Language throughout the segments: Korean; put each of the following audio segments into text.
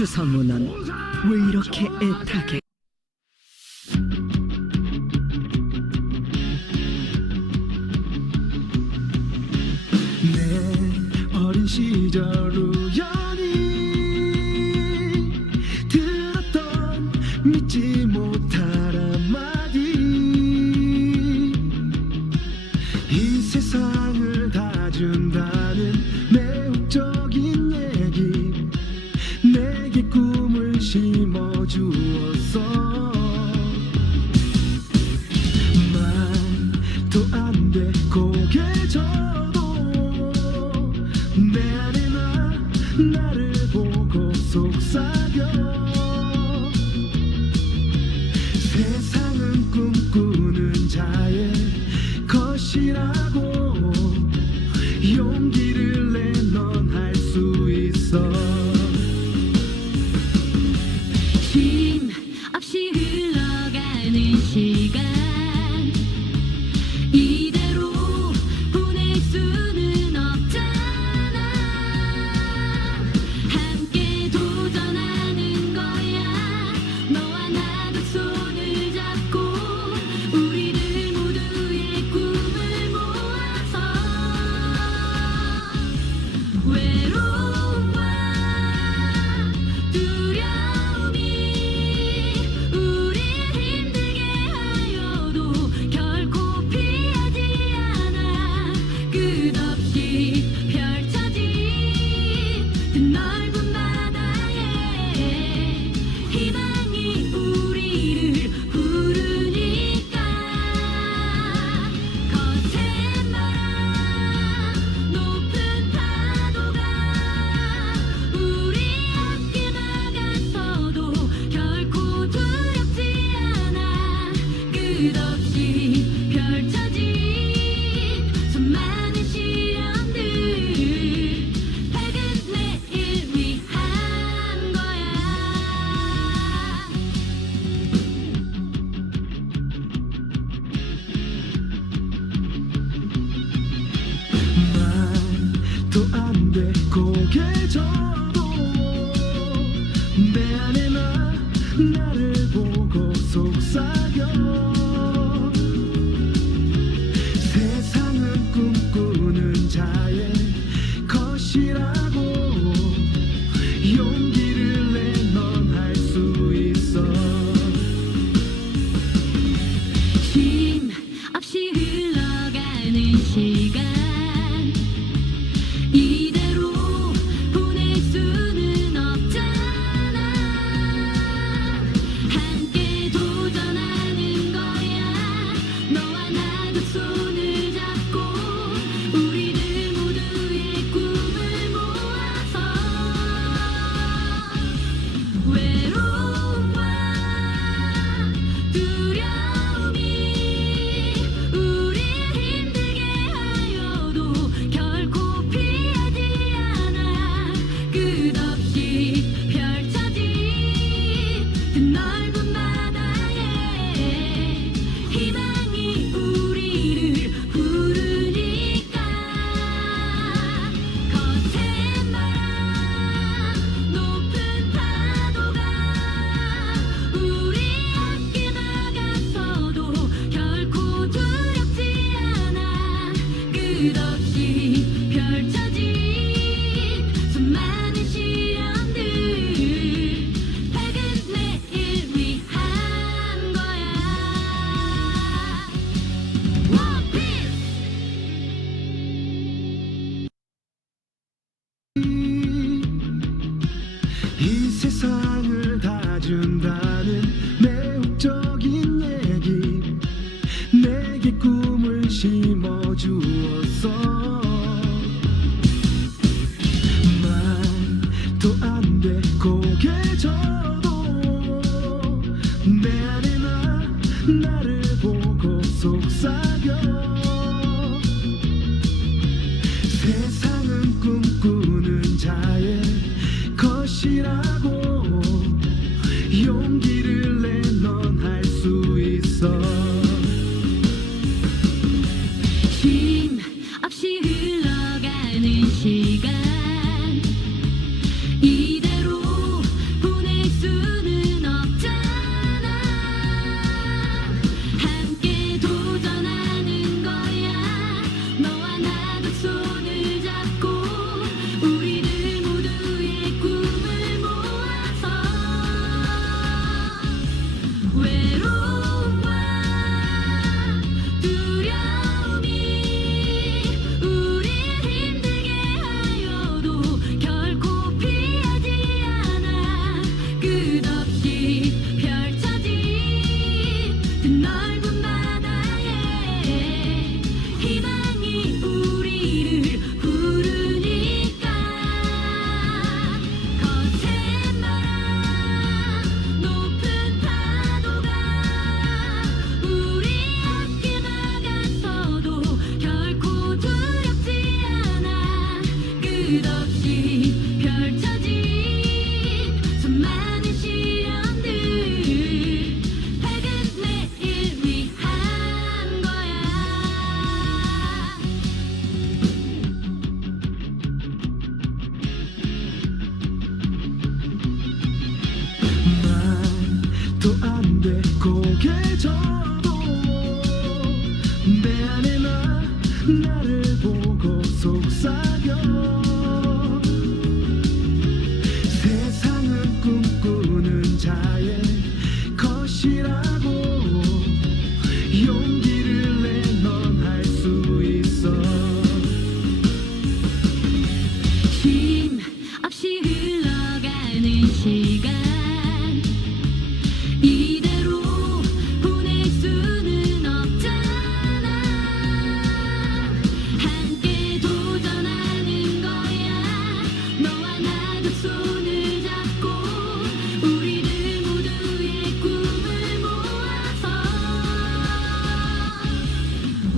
추성훈은 왜 이렇게 애타게 내 어린 시절 우연히 들었던 믿지 못할 한마디, 이 세상을 다 준다는 매혹적인 얘기, 내게 꿈을 심어주었어. 말도 안 돼 고개 져도 내 안에 나를 보고 속삭여. 세상은 꿈꾸는 자의 것이라고 용기를 내 넌 할 수 있어. 쉼 없이 흘러가는 시간, 이대로 보낼 수는 없잖아. 함께 도전하는 거야. 너와 나도 손을 잡고 우리들 모두의 꿈을 모아서 외로움과 두려움이 우릴 힘들게 하여도 결코 피하지 않아. 끝없이 펼쳐진 그 넓은 바다에 희망이 우리를 부르니까. 거센 바람, 높은 파도가 우리 함께 나가서도 결코 두렵지 않아. 끝없이 펼쳐진 수많은 시련들, 밝은 내일 위한 거야. 말도 안 돼 고개 져도 내 안에 나를 보고 속삭여. 세상은 꿈꾸는 자의 것이라고 용기를 내 넌 할 수 있어. 쉼 없이 흘러가는 시간, 이대로 보낼 수는 없잖아. 함께 도전하는 거야. 너와 나도 손을 잡고 우리들 모두의 꿈을 모아서 외로움과 두려움이 우릴 힘들게 하여도 결코 피하지 않아. 끝없이 펼쳐진 그 넓은 바다에 희망이 우리를 부르니까. 거센 바람, 높은 파도가 우리 함께 나가서도 결코 두렵지 않아. 끝없이 펼쳐진 수많은 시련들, 밝은 내일 위한 거야. 원피스. 이 세상을 다 준다는 매혹적인 얘기, 내게 꿈을 심어주었어. 말도 안 돼 고개 져도 내 안에 나를 보고 속삭여. 세상은 꿈꾸는 자의 것이라고 용기를 내 넌 할 수 있어. 쉼 없이 흘러가는 시간, 이대로 외로움과 두려움이 우릴 힘들게 하여도 결코 피하지 않아. 끝없이 펼쳐진 그 넓은 바다에 희망이 우리를 부르니까. 거센 바람 높은 파도가 우리 함께 나가서도 결코 두렵지 않아. 끝없이 펼쳐진 수많은 시련들 밝은 내일 위한 거야. 말도 안 돼 고개 져도 내 안에 나를 보고 속삭여. 세상은 꿈꾸는 자의 것이라고 용기를 내 넌 할 수 있어. 힘 없이 흘러가는 시간 이대로 보낼 수는 없잖아. 함께 도전하는 거야. 너와 나 두 손을 잡고 우리들 모두의 꿈을 모아서.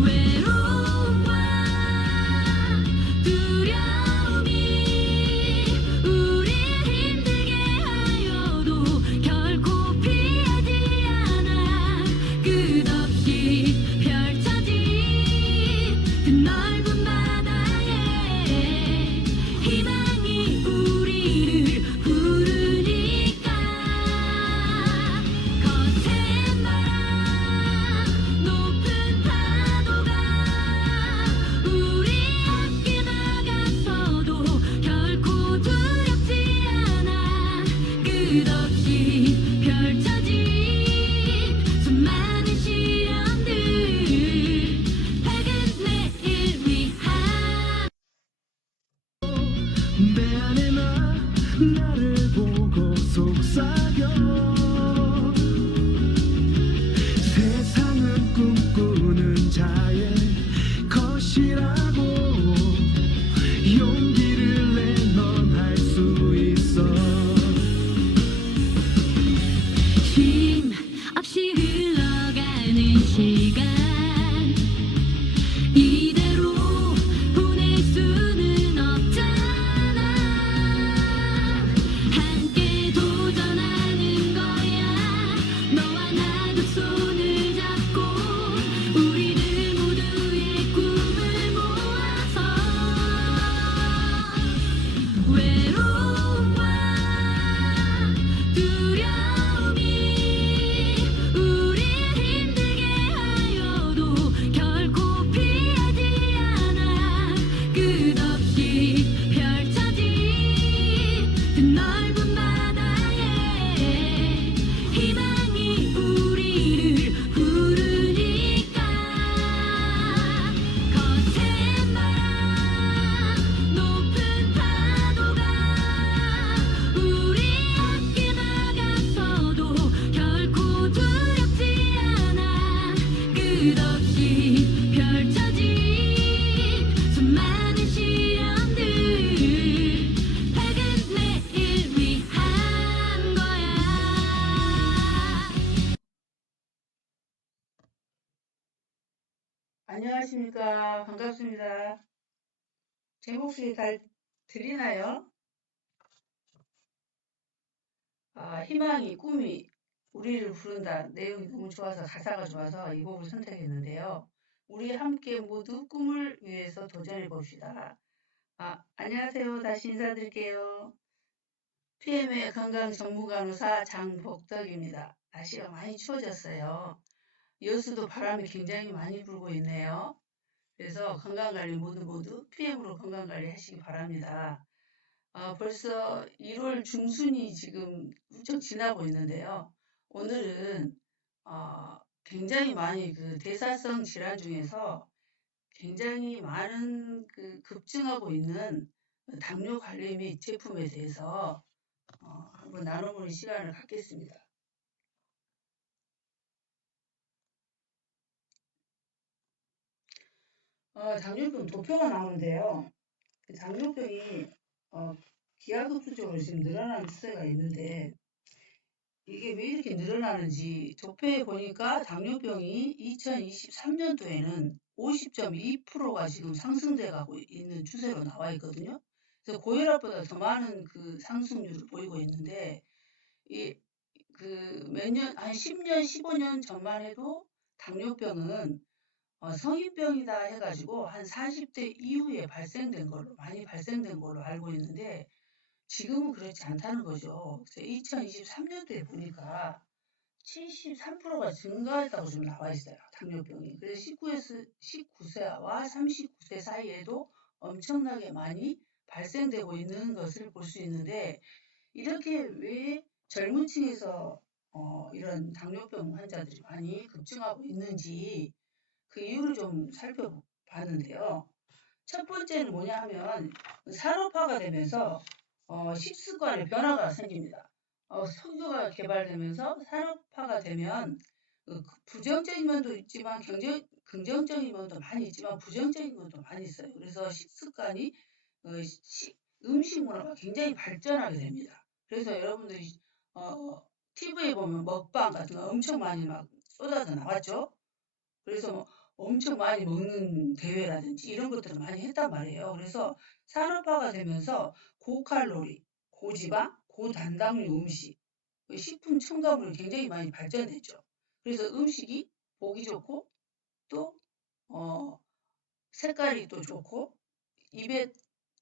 외로움과 두려움이 우릴 힘들게 하여도 결코 피하지 않아. 끝없이 펼쳐진 그 넓은 바다에 희망이 우리를 부르니까. 거센 바람 높은 파도가 우리 함께 나가서도 결코 두렵지 않아. 끝없이 펼쳐진 수많은 시련들 밝은 내일 위한. 내 안에 나를 보고 속삭여. 세상은 꿈꾸는 자의 것이라고 용기를 내 넌 할 수 있어. 힘 없이 흘러가는 시간 이대로 보낼 수는 없잖아. 함께 도전하는 거야. 너와 나 두 손을 잡고 우리들 모두의 꿈을 모아서. 외로움과 두려움이 우릴 힘들게 하여도 결코 피하지 않아. 끝없이 펼쳐진 그 넓은 바다에 희망이 우리를 부르니까. 거센 바람 높은 파도가 우리 함께 나가서도 결코 두렵지 않아. 끝없이 펼쳐진 수많은 시련들 밝은 내일 위한 거야. 안녕하십니까. 반갑습니다. 제 목소리 잘 들리나요? 희망이, 꿈이 우리를 부른다. 내용이 너무 좋아서, 가사가 좋아서 이 곡을 선택했는데요. 우리 함께 모두 꿈을 위해서 도전해 봅시다. 안녕하세요. 다시 인사드릴게요. PM의 건강정보간호사 장복덕입니다. 날씨가 많이 추워졌어요. 여수도 바람이 굉장히 많이 불고 있네요. 그래서 건강관리 모두 PM으로 건강관리 하시기 바랍니다. 벌써 1월 중순이 지금 훌쩍 지나고 있는데요. 오늘은 굉장히 많이 그 대사성 질환 중에서 굉장히 많은 그 급증하고 있는 당뇨 관리 및 제품에 대해서 한번 나눠보는 시간을 갖겠습니다. 당뇨병 도표가 나오는데요. 그 당뇨병이 기하급수적으로 지금 늘어나는 추세가 있는데 이게 왜 이렇게 늘어나는지 도표에 보니까 당뇨병이 2023년도에는 50.2%가 지금 상승돼 가고 있는 추세로 나와 있거든요. 그래서 고혈압보다 더 많은 그 상승률을 보이고 있는데 이 그 몇 년, 한 10년, 15년 전만 해도 당뇨병은 성인병이다 해가지고 한 40대 이후에 발생된 걸로, 많이 발생된 걸로 알고 있는데 지금은 그렇지 않다는 거죠. 그래서 2023년도에 보니까 73%가 증가했다고 지금 나와 있어요. 당뇨병이. 그래서 19세와 39세 사이에도 엄청나게 많이 발생되고 있는 것을 볼 수 있는데 이렇게 왜 젊은 층에서 이런 당뇨병 환자들이 많이 급증하고 있는지 그 이유를 좀 살펴봤는데요. 첫 번째는 뭐냐 하면 산업화가 되면서 식습관에 변화가 생깁니다. 석유가 개발되면서 산업화가 되면 부정적인 면도 있지만 긍정적인 면도 많이 있지만 부정적인 면도 많이 있어요. 그래서 식습관이 음식 문화가 굉장히 발전하게 됩니다. 그래서 여러분들이 TV에 보면 먹방 같은 거 엄청 많이 막 쏟아져 나왔죠. 그래서 뭐 엄청 많이 먹는 대회라든지 이런 것들을 많이 했단 말이에요. 그래서 산업화가 되면서 고칼로리, 고지방, 고단당류 음식, 식품 첨가물이 굉장히 많이 발전했죠. 그래서 음식이 보기 좋고 또 어, 색깔이 또 좋고 입에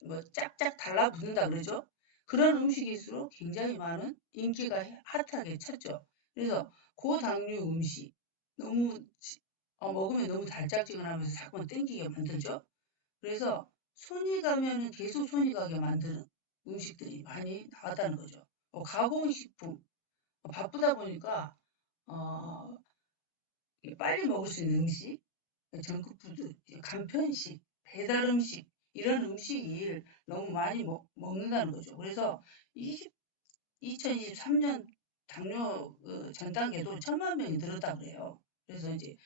뭐 짝짝 달라붙는다 그러죠. 그런 음식일수록 굉장히 많은 인기가 핫하게 쳤죠. 그래서 고당류 음식 너무 먹으면 너무 달짝지근하면서 자꾸만 땡기게 만들죠. 그래서 손이 가면은 계속 손이 가게 만드는 음식들이 많이 나왔다는 거죠. 가공식품 바쁘다 보니까 어, 빨리 먹을 수 있는 음식, 정크푸드, 간편식, 배달 음식 이런 음식을 너무 많이 먹는다는 거죠. 그래서 2023년 당뇨 전 단계도 1,000만 명이 늘었다 그래요. 그래서 이제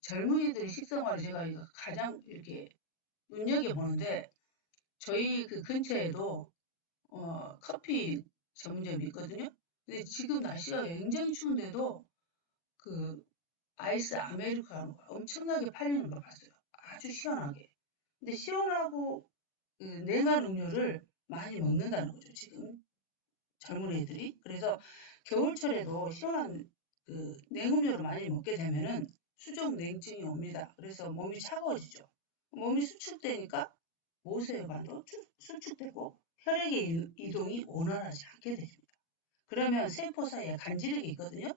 젊은이들 식생활을 제가 이거 가장 이렇게 눈여겨보는데 저희 그 근처에도 커피 전문점이 있거든요. 근데 지금 날씨가 굉장히 추운데도 그 아이스 아메리카노가 엄청나게 팔리는 걸 봤어요. 아주 시원하게. 근데 시원하고 그 냉한 음료를 많이 먹는다는 거죠, 지금 젊은 애들이. 그래서 겨울철에도 시원한 그 냉음료를 많이 먹게 되면은 수족 냉증이 옵니다. 그래서 몸이 차가워지죠. 몸이 수축되니까 모세혈관도 수축되고 혈액의 이동이 원활하지 않게 됩니다. 그러면 세포 사이에 간질력이 있거든요.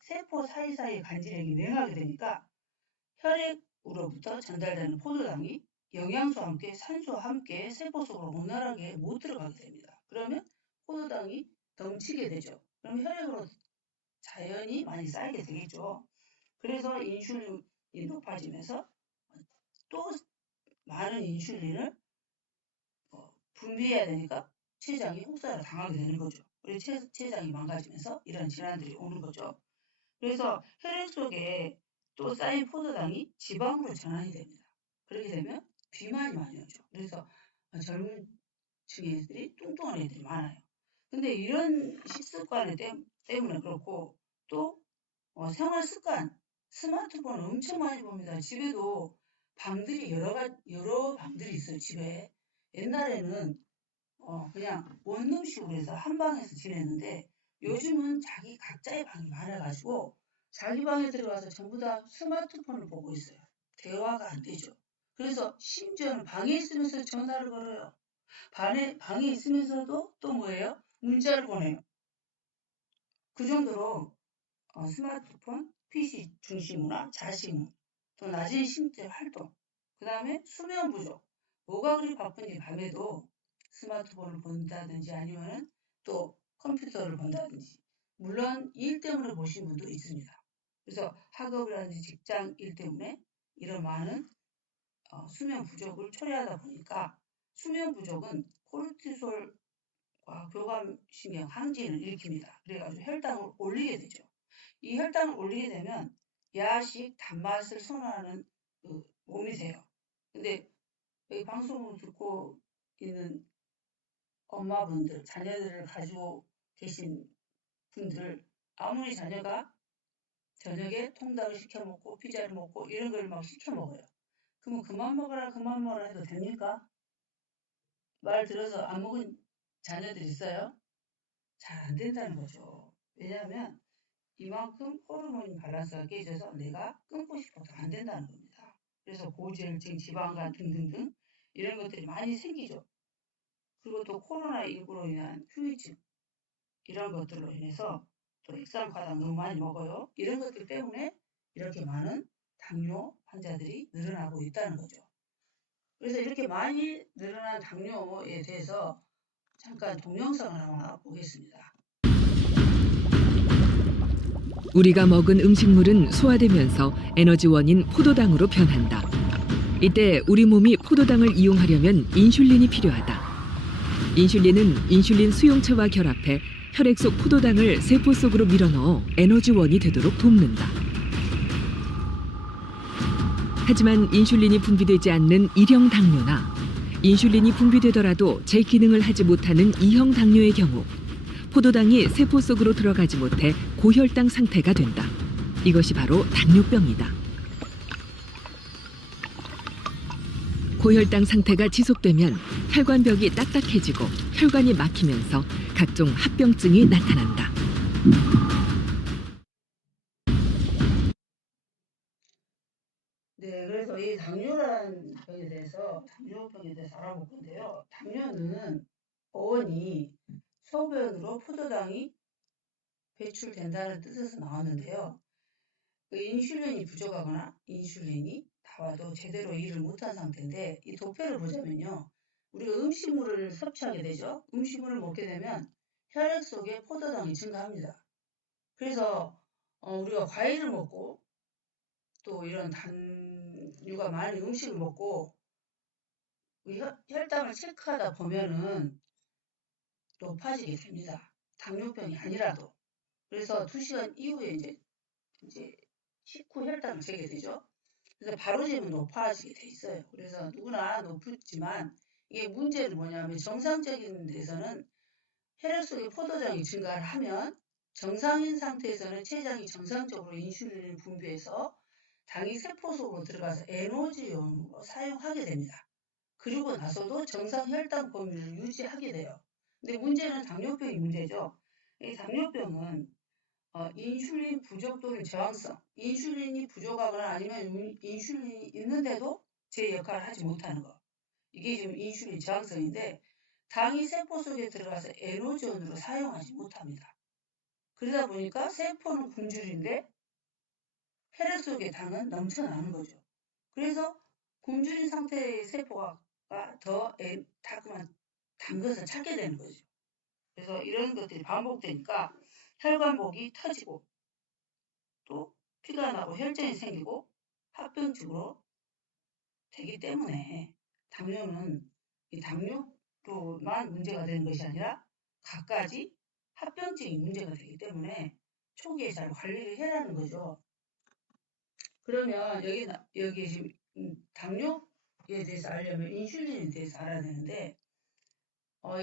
세포 사이사이 간질력이 냉하게 되니까 혈액으로부터 전달되는 포도당이 영양소와 함께 산소와 함께 세포 속으로 원활하게 못 들어가게 됩니다. 그러면 포도당이 넘치게 되죠. 그럼 혈액으로 자연히 많이 쌓이게 되겠죠. 그래서 인슐린이 높아지면서 또 많은 인슐린을 분비해야 되니까 췌장이 혹사를 당하게 되는 거죠. 그래서 췌장이 망가지면서 이런 질환들이 오는 거죠. 그래서 혈액 속에 또 쌓인 포도당이 지방으로 전환이 됩니다. 그렇게 되면 비만이 많이 오죠. 그래서 젊은 층의 애들이 뚱뚱한 애들이 많아요. 근데 이런 식습관 때문에 그렇고 또 생활 습관, 스마트폰을 엄청 많이 봅니다. 집에도 방들이 여러 방들이 있어요, 집에. 옛날에는 그냥 원룸식으로 해서 한 방에서 지냈는데 요즘은 자기 각자의 방이 많아가지고 자기 방에 들어가서 전부 다 스마트폰을 보고 있어요. 대화가 안 되죠. 그래서 심지어는 방에 있으면서 전화를 걸어요. 방에 있으면서도 또 뭐예요? 문자를 보내요. 그 정도로 스마트폰, PC 중심으로 자식문, 또 낮은 신체 활동, 그 다음에 수면 부족. 뭐가 그리 바쁜지 밤에도 스마트폰을 본다든지 아니면은 또 컴퓨터를 본다든지. 물론 일 때문에 보신 분도 있습니다. 그래서 학업이라든지 직장 일 때문에 이런 많은 수면 부족을 초래하다 보니까 수면 부족은 코르티솔과 교감신경 항진을 일으킵니다. 그래가지고 혈당을 올리게 되죠. 이 혈당을 올리게 되면 야식, 단맛을 선호하는 그 몸이 돼요. 근데 여기 방송을 듣고 있는 엄마분들, 자녀들을 가지고 계신 분들, 아무리 자녀가 저녁에 통닭을 시켜 먹고 피자를 먹고 이런 걸 막 시켜 먹어요. 그러면 그만 먹어라 해도 됩니까? 말 들어서 안 먹은 자녀들 있어요? 잘 안 된다는 거죠. 왜냐하면 이만큼 호르몬 밸런스가 깨져서 내가 끊고 싶어도 안 된다는 겁니다. 그래서 고지혈증, 지방간 등등등 이런 것들이 많이 생기죠. 그리고 또 코로나19로 인한 후유증 이런 것들로 인해서 또 액상과당 너무 많이 먹어요. 이런 것들 때문에 이렇게 많은 당뇨 환자들이 늘어나고 있다는 거죠. 그래서 이렇게 많이 늘어난 당뇨에 대해서 잠깐 동영상을 하나 보겠습니다. 우리가 먹은 음식물은 소화되면서 에너지원인 포도당으로 변한다. 이때 우리 몸이 포도당을 이용하려면 인슐린이 필요하다. 인슐린은 인슐린 수용체와 결합해 혈액 속 포도당을 세포 속으로 밀어넣어 에너지원이 되도록 돕는다. 하지만 인슐린이 분비되지 않는 1형 당뇨나 인슐린이 분비되더라도 제 기능을 하지 못하는 2형 당뇨의 경우 포도당이 세포 속으로 들어가지 못해 고혈당 상태가 된다. 이것이 바로 당뇨병이다. 고혈당 상태가 지속되면 혈관벽이 딱딱해지고 혈관이 막히면서 각종 합병증이 나타난다. 네, 그래서 이 당뇨라는 당뇨병에 대해서 알아볼 건데요. 당뇨는 어원이 소변으로 포도당이 배출된다는 뜻에서 나왔는데요. 그 인슐린이 부족하거나 인슐린이 나와도 제대로 일을 못한 상태인데 이 도표를 보자면요. 우리가 음식물을 섭취하게 되죠. 음식물을 먹게 되면 혈액 속에 포도당이 증가합니다. 그래서 우리가 과일을 먹고 또 이런 단류가 많은 음식을 먹고 혈당을 체크하다 보면은 높아지게 됩니다. 당뇨병이 아니라도. 그래서 2시간 이후에 이제 식후 혈당을 재게 되죠. 그래서 바로 재면 높아지게 돼 있어요. 그래서 누구나 높지만 이게 문제는 뭐냐면 정상적인 데서는 혈액 속에 포도당이 증가를 하면 정상인 상태에서는 췌장이 정상적으로 인슐린을 분비해서 당이 세포 속으로 들어가서 에너지용으로 사용하게 됩니다. 그리고 나서도 정상 혈당 범위를 유지하게 돼요. 근데 문제는 당뇨병이 문제죠. 이 당뇨병은 인슐린 부족 또는 저항성, 인슐린이 부족하거나 아니면 인슐린이 있는데도 제 역할을 하지 못하는 거. 이게 지금 인슐린 저항성인데 당이 세포 속에 들어가서 에너지원으로 사용하지 못합니다. 그러다 보니까 세포는 굶주린데 혈액 속에 당은 넘쳐나는 거죠. 그래서 굶주린 상태의 세포가 더 다그만 단 것을 찾게 되는 거죠. 그래서 이런 것들이 반복되니까 혈관복이 터지고 또 피가 나고 혈전이 생기고 합병증으로 되기 때문에 당뇨는 이 당뇨로만 문제가 되는 것이 아니라 갖가지 합병증이 문제가 되기 때문에 초기에 잘 관리를 해야 하는 거죠. 그러면 여기 지금 당뇨에 대해서 알려면 인슐린에 대해서 알아야 되는데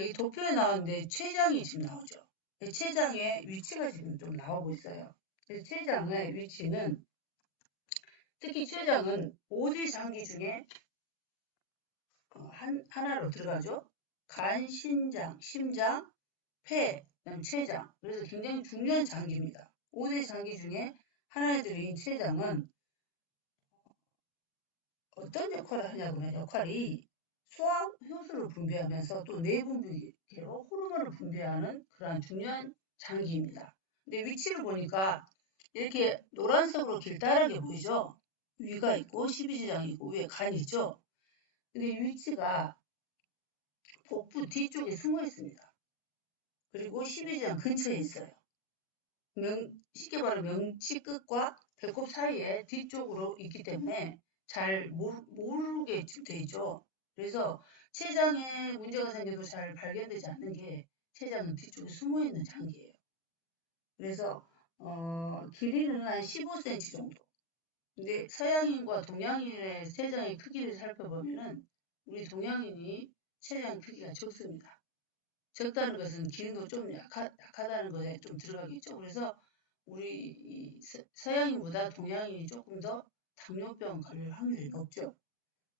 이 도표에 나오는데 췌장이 지금 나오죠. 췌장의 위치가 지금 좀 나오고 있어요. 그래서 췌장의 위치는 특히 췌장은 5대 장기 중에 하나로 들어가죠. 간, 신장, 심장, 폐, 췌장. 그래서 굉장히 중요한 장기입니다. 5대 장기 중에 하나에 들어있는 췌장은 어떤 역할을 하냐고요. 역할이 소화 효소를 분비하면서 또 내분비계로 호르몬을 분비하는 그러한 중요한 장기입니다. 근데 위치를 보니까 이렇게 노란색으로 길다랗게 보이죠? 위가 있고 12지장이 있고 위에 간이 있죠? 근데 이 위치가 복부 뒤쪽에 숨어 있습니다. 그리고 12지장 근처에 있어요. 쉽게 말하면 명치 끝과 배꼽 사이에 뒤쪽으로 있기 때문에 잘 모르게 돼 있죠. 그래서 췌장에 문제가 생겨도 잘 발견되지 않는 게 췌장은 뒤쪽에 숨어 있는 장기예요. 그래서 길이는 한 15cm 정도. 근데 서양인과 동양인의 췌장의 크기를 살펴보면은 우리 동양인이 췌장 크기가 적습니다. 적다는 것은 기능도 좀 약하다는 것에 좀 들어가겠죠. 그래서 우리 서양인보다 동양인이 조금 더 당뇨병 걸릴 확률이 높죠.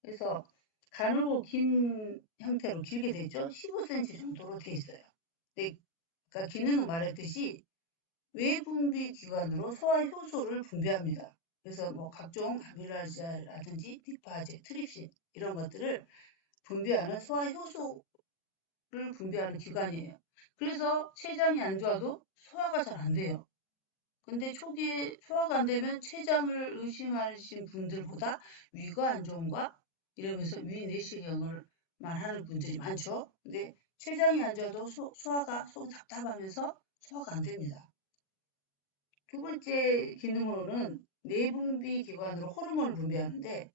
그래서 가늘고 긴 형태로 길게 되죠. 15cm 정도로 돼 있어요. 근데 그러니까 기능은 말했듯이 외분비 기관으로 소화 효소를 분비합니다. 그래서 뭐 각종 아밀라제라든지 디파제, 트립신 이런 것들을 분비하는 소화 효소를 분비하는 기관이에요. 그래서 췌장이 안 좋아도 소화가 잘 안 돼요. 근데 초기에 소화가 안 되면 췌장을 의심하신 분들보다 위가 안 좋은가? 이러면서 위 내시경을만 하는 분들이 많죠. 근데 췌장이 안 좋아도 소화가 속 답답하면서 소화가 안 됩니다. 두 번째 기능으로는 내분비 기관으로 호르몬을 분비하는데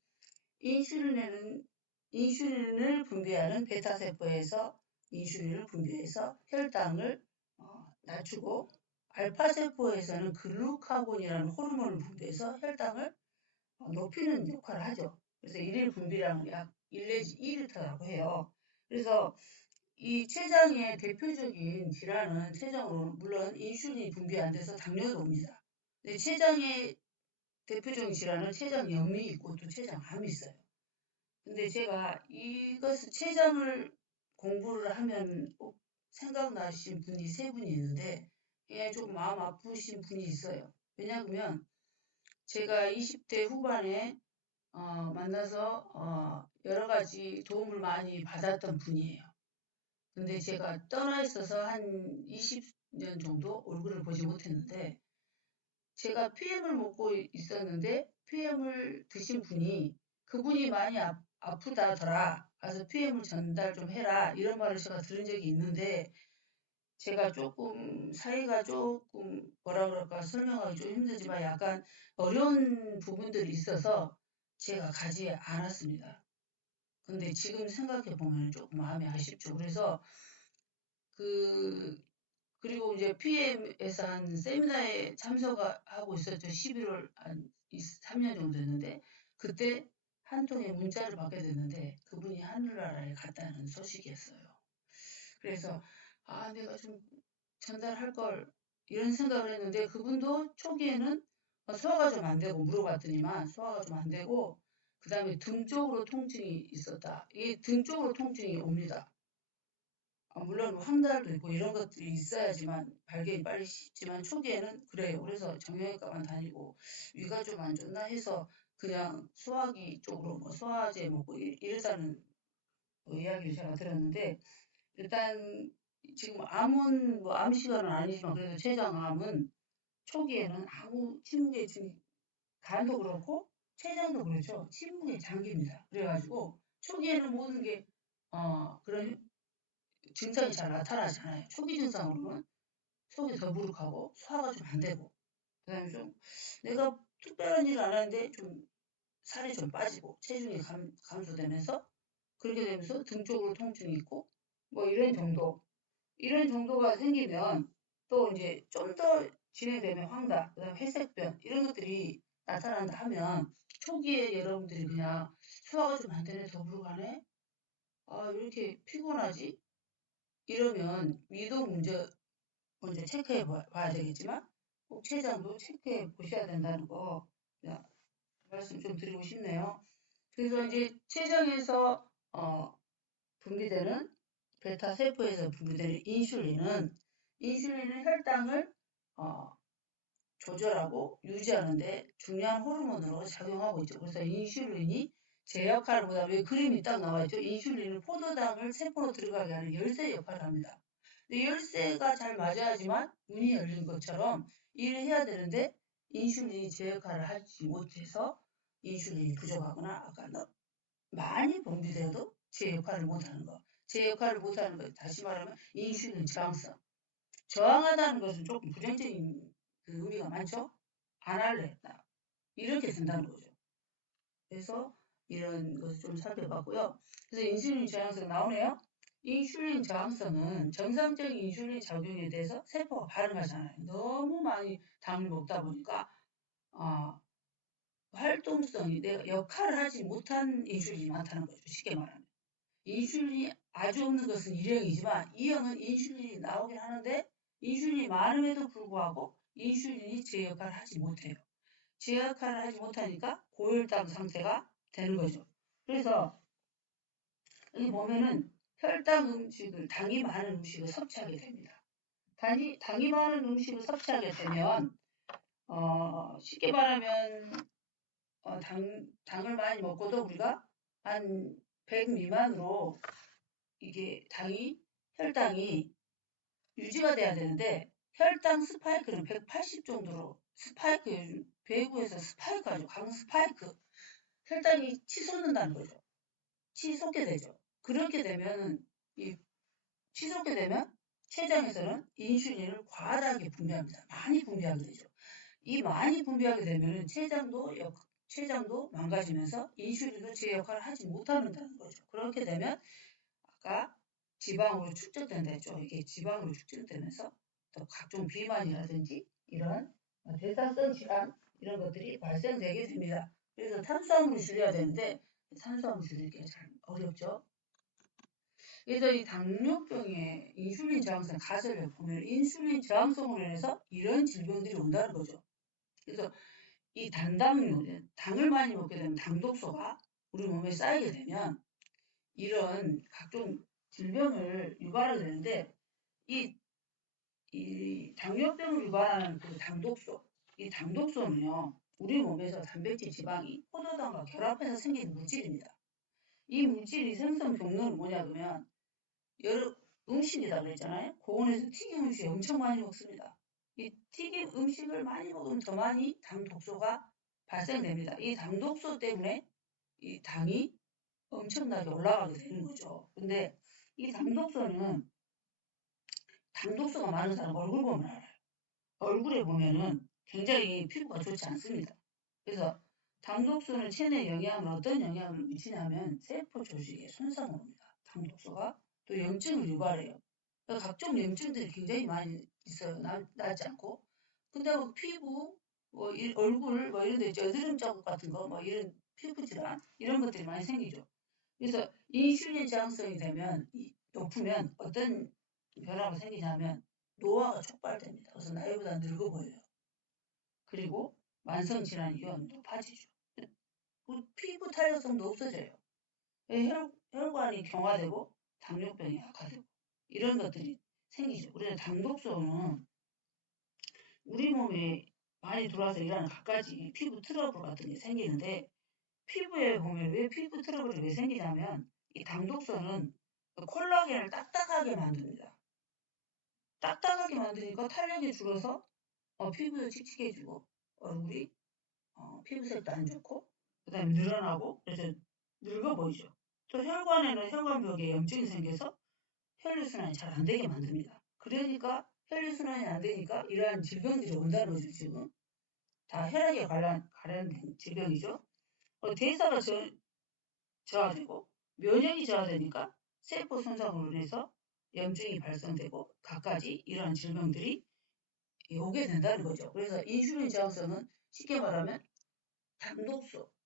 인슐린을 분비하는 베타세포에서 인슐린을 분비해서 혈당을 낮추고 알파세포에서는 글루카곤이라는 호르몬을 분비해서 혈당을 높이는 역할을 하죠. 그래서 일일 분비량을 약 1 내지 2리터라고 해요. 그래서 이 췌장의 대표적인 질환은 췌장으로 물론 인슐린이 분비 안 돼서 당뇨도 옵니다. 근데 췌장의 대표적인 질환은 췌장염이 있고 또 췌장암이 있어요. 근데 제가 이것을 췌장을 공부를 하면 꼭 생각나신 분이 세 분이 있는데 그냥 조금 마음 아프신 분이 있어요. 왜냐하면 제가 20대 후반에 만나서 여러 가지 도움을 많이 받았던 분이에요. 근데 제가 떠나 있어서 한 20년 정도 얼굴을 보지 못했는데 제가 PM을 먹고 있었는데 PM을 드신 분이 그분이 많이 아프다더라. 가서 PM을 전달 좀 해라. 이런 말을 제가 들은 적이 있는데 제가 조금 사이가 조금 뭐라 그럴까 설명하기 좀 힘들지만 약간 어려운 부분들이 있어서 제가 가지 않았습니다. 근데 지금 생각해 보면 조금 마음이 아쉽죠. 그래서 그리고 이제 PM에서 한 세미나에 참석하고 있었죠. 11월 한 3년 정도 됐는데 그때 한 통의 문자를 받게 됐는데 그분이 하늘나라에 갔다는 소식이었어요. 그래서 내가 좀 전달할 걸 이런 생각을 했는데 그분도 초기에는 소화가 좀 안 되고 물어봤더니만 소화가 좀 안 되고 그 다음에 등 쪽으로 통증이 있었다. 이 등 쪽으로 통증이 옵니다. 물론 황달도 있고 이런 것들이 있어야지만 발견이 빨리 쉽지만 초기에는 그래요. 그래서 정형외과만 다니고 위가 좀 안 좋나 해서 그냥 소화기 쪽으로 뭐 소화제 먹고 이랬다는 이야기를 제가 들었는데 일단 지금 암은 뭐 암 시간은 아니지만 그래도 췌장암은 초기에는 아무 침묵의 간도 그렇고 췌장도 그렇죠. 침묵의 장기입니다. 그래가지고 초기에는 모든 게 그런 증상이 잘 나타나잖아요. 초기 증상으로는 속이 더부룩하고 소화가 좀 안 되고 그다음에 좀 내가 특별한 일을 안 하는데 좀 살이 좀 빠지고 체중이 감소되면서 그렇게 되면서 등 쪽으로 통증이 있고 뭐 이런 정도가 생기면 또 이제 좀 더 진행되면 황달, 그다음에 회색변 이런 것들이 나타난다 하면 초기에 여러분들이 그냥 소화가 좀 안 되네 더부룩하네 왜 이렇게 피곤하지 이러면 위도 문제 먼저 체크해 봐야 되겠지만 꼭 췌장도 체크해 보셔야 된다는 거 그냥 말씀 좀 드리고 싶네요. 그래서 이제 췌장에서 분비되는 베타 세포에서 분비되는 인슐린은 혈당을 어, 조절하고 유지하는데 중요한 호르몬으로 작용하고 있죠. 그래서 인슐린이 제 역할을 보다 왜 그림이 딱 나와 있죠. 인슐린은 포도당을 세포로 들어가게 하는 열쇠 역할을 합니다. 근데 열쇠가 잘 맞아야지만 문이 열린 것처럼 일을 해야 되는데 인슐린이 제 역할을 하지 못해서 인슐린이 부족하거나 아까 많이 분비되어도 제 역할을 못하는 거. 제 역할을 못하는 거 다시 말하면 인슐린 저항성. 저항하다는 것은 조금 부정적인 그 의미가 많죠. 안 할래. 이렇게 된다는 거죠. 그래서 이런 것을 좀 살펴봤고요. 그래서 인슐린 저항성 나오네요. 인슐린 저항성은 정상적인 인슐린 작용에 대해서 세포가 반응하잖아요. 너무 많이 당을 먹다 보니까 활동성이 내가 역할을 하지 못한 인슐린이 많다는 거죠. 쉽게 말하면. 인슐린이 아주 없는 것은 1형이지만 2형은 인슐린이 나오긴 하는데 인슐린이 많음에도 불구하고 인슐린이 제 역할을 하지 못해요. 제 역할을 하지 못하니까 고혈당 상태가 되는 거죠. 그래서 여기 보면은 혈당 음식을 당이 많은 음식을 섭취하게 됩니다. 당이 많은 음식을 섭취하게 되면 쉽게 말하면 당을 많이 먹고도 우리가 한 100 미만으로 이게 혈당이 유지가 돼야 되는데 혈당 스파이크는 180 정도로 요즘 배구에서 스파이크하죠. 강 스파이크. 혈당이 치솟는다는 거죠. 치솟게 되죠. 그렇게 되면 치솟게 되면 췌장에서는 인슐린을 과다하게 분비합니다. 많이 분비하게 되죠. 이 많이 분비하게 되면 췌장도 망가지면서 인슐린도 제 역할을 하지 못한다는 거죠. 그렇게 되면 아까 지방으로 축적된다 했죠. 이게 지방으로 축적되면서 또 각종 비만이라든지 이런 대사성 질환 이런 것들이 발생되게 됩니다. 그래서 탄수화물을 줄여야 되는데 탄수화물 줄이기가 잘 어렵죠. 그래서 이 당뇨병의 인슐린 저항성 가설을 보면 인슐린 저항성으로 인해서 이런 질병들이 온다는 거죠. 그래서 이 당을 많이 먹게 되면 당독소가 우리 몸에 쌓이게 되면 이런 각종 질병을 유발하게 되는데 이 당뇨병을 유발하는 그 당독소, 이 당독소는요 우리 몸에서 단백질 지방이 포도당과 결합해서 생기는 물질입니다. 이 물질이 생성 경로는 뭐냐 그러면 여러 음식이다 그랬잖아요. 고온에서 튀김 음식 엄청 많이 먹습니다. 이 튀김 음식을 많이 먹으면 더 많이 당 독소가 발생됩니다. 이 당 독소 때문에 이 당이 엄청나게 올라가게 되는 거죠. 근데 이 당 독소가 많은 사람 얼굴 보면 알아요. 얼굴에 보면은 굉장히 피부가 좋지 않습니다. 그래서 당 독소는 체내에 어떤 영향을 미치냐면 세포 조직에 손상을 옵니다. 당 독소가 또 염증을 유발해요. 그러니까 각종 염증들이 굉장히 많이 있어요. 낫지 않고. 근데 뭐 피부, 얼굴, 이런 데 여드름 자국 같은 거, 이런 피부 질환, 이런 것들이 많이 생기죠. 그래서 인슐린 저항성이 높으면 어떤 변화가 생기냐면 노화가 촉발됩니다. 그래서 나이보다 늙어 보여요. 그리고 만성질환 위험이 높아지죠. 피부 탄력성도 없어져요. 혈관이 경화되고 당뇨병이 악화되고 이런 것들이 생기죠. 그래서 당독소는 우리 몸에 많이 들어와서 일하는 갖가지 피부 트러블 같은 게 생기는데 피부에 보면 왜 피부 트러블이 왜 생기냐면 이 당독소는 콜라겐을 딱딱하게 만듭니다. 딱딱하게 만드니까 탄력이 줄어서 피부도 칙칙해지고 얼굴이 피부색도 안 좋고 그다음에 늘어나고 그래서 늙어 보이죠. 또 혈관에는 혈관벽에 염증이 생겨서 혈류순환이 잘 안 되게 만듭니다. 그러니까 혈류순환이 안 되니까 이러한 질병들이 온다는 거죠. 지금 다 혈액에 관련된 질병이죠. 대사가 저하되고 면역이 저하되니까 세포 손상으로 인해서 염증이 발생되고 갖가지 이러한 질병들이 오게 된다는 거죠. 그래서 인슐린 저항성은 쉽게 말하면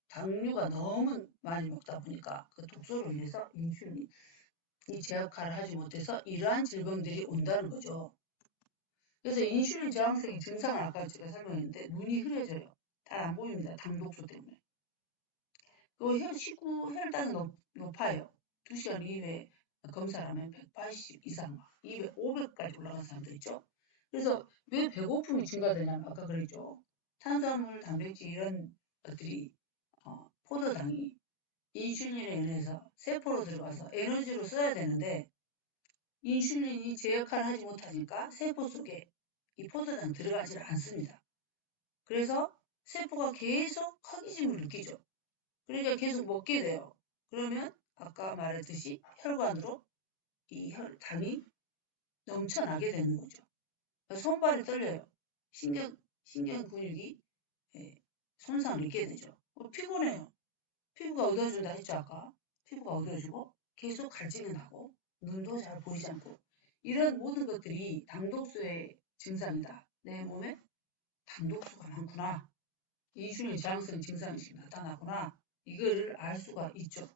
당류가 너무 많이 먹다 보니까 그 독소로 인해서 인슐린이 제 역할을 하지 못해서 이러한 질병들이 온다는 거죠. 그래서 인슐린 저항성의 증상을 아까 제가 설명했는데 눈이 흐려져요. 잘 안 보입니다. 당독소 때문에. 그리고 식후 혈당이 높아요. 2시간 이후에 검사를 하면 180 이상, 200, 500까지 올라간 사람도 있죠. 그래서 왜 배고픔이 증가되냐면 아까 그랬죠. 탄수화물, 단백질 이런 것들이 포도당이 인슐린에 의해서 세포로 들어가서 에너지로 써야 되는데 인슐린이 제 역할을 하지 못하니까 세포 속에 이 포도당 들어가지 않습니다. 그래서 세포가 계속 허기짐을 느끼죠. 그러니까 계속 먹게 돼요. 그러면 아까 말했듯이 혈관으로 이 당이 넘쳐나게 되는 거죠. 손발이 떨려요. 신경 근육이 손상을 입게 되죠. 피곤해요. 피부가 어두워진다 했죠, 아까. 피부가 어두워지고 계속 갈증이 나고 눈도 잘 보이지 않고 이런 모든 것들이 당독수의 증상이다. 내 몸에 당독수가 많구나. 인슐린 저항성 증상이 지금 나타나구나. 이거를 알 수가 있죠.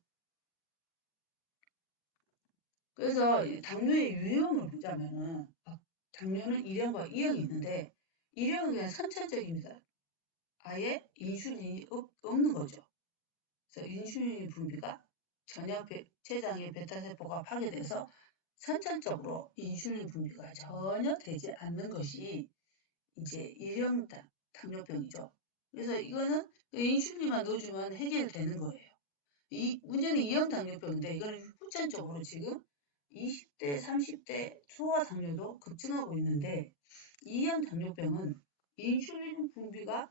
그래서 당뇨의 유형을 보자면은 당뇨는 1형과 2형이 있는데 1형은 그냥 선천적입니다. 아예 인슐린이 없는 거죠. 그래서 인슐린 분비가 전혀 췌장의 베타세포가 파괴돼서 선천적으로 인슐린 분비가 전혀 되지 않는 것이 이제 1형 당뇨병이죠. 그래서 이거는 인슐린만 넣어주면 해결되는 거예요. 이 문제는 2형 당뇨병인데 이거는 후천적으로 지금 20대, 30대 소아 당뇨도 급증하고 있는데 2형 당뇨병은 인슐린 분비가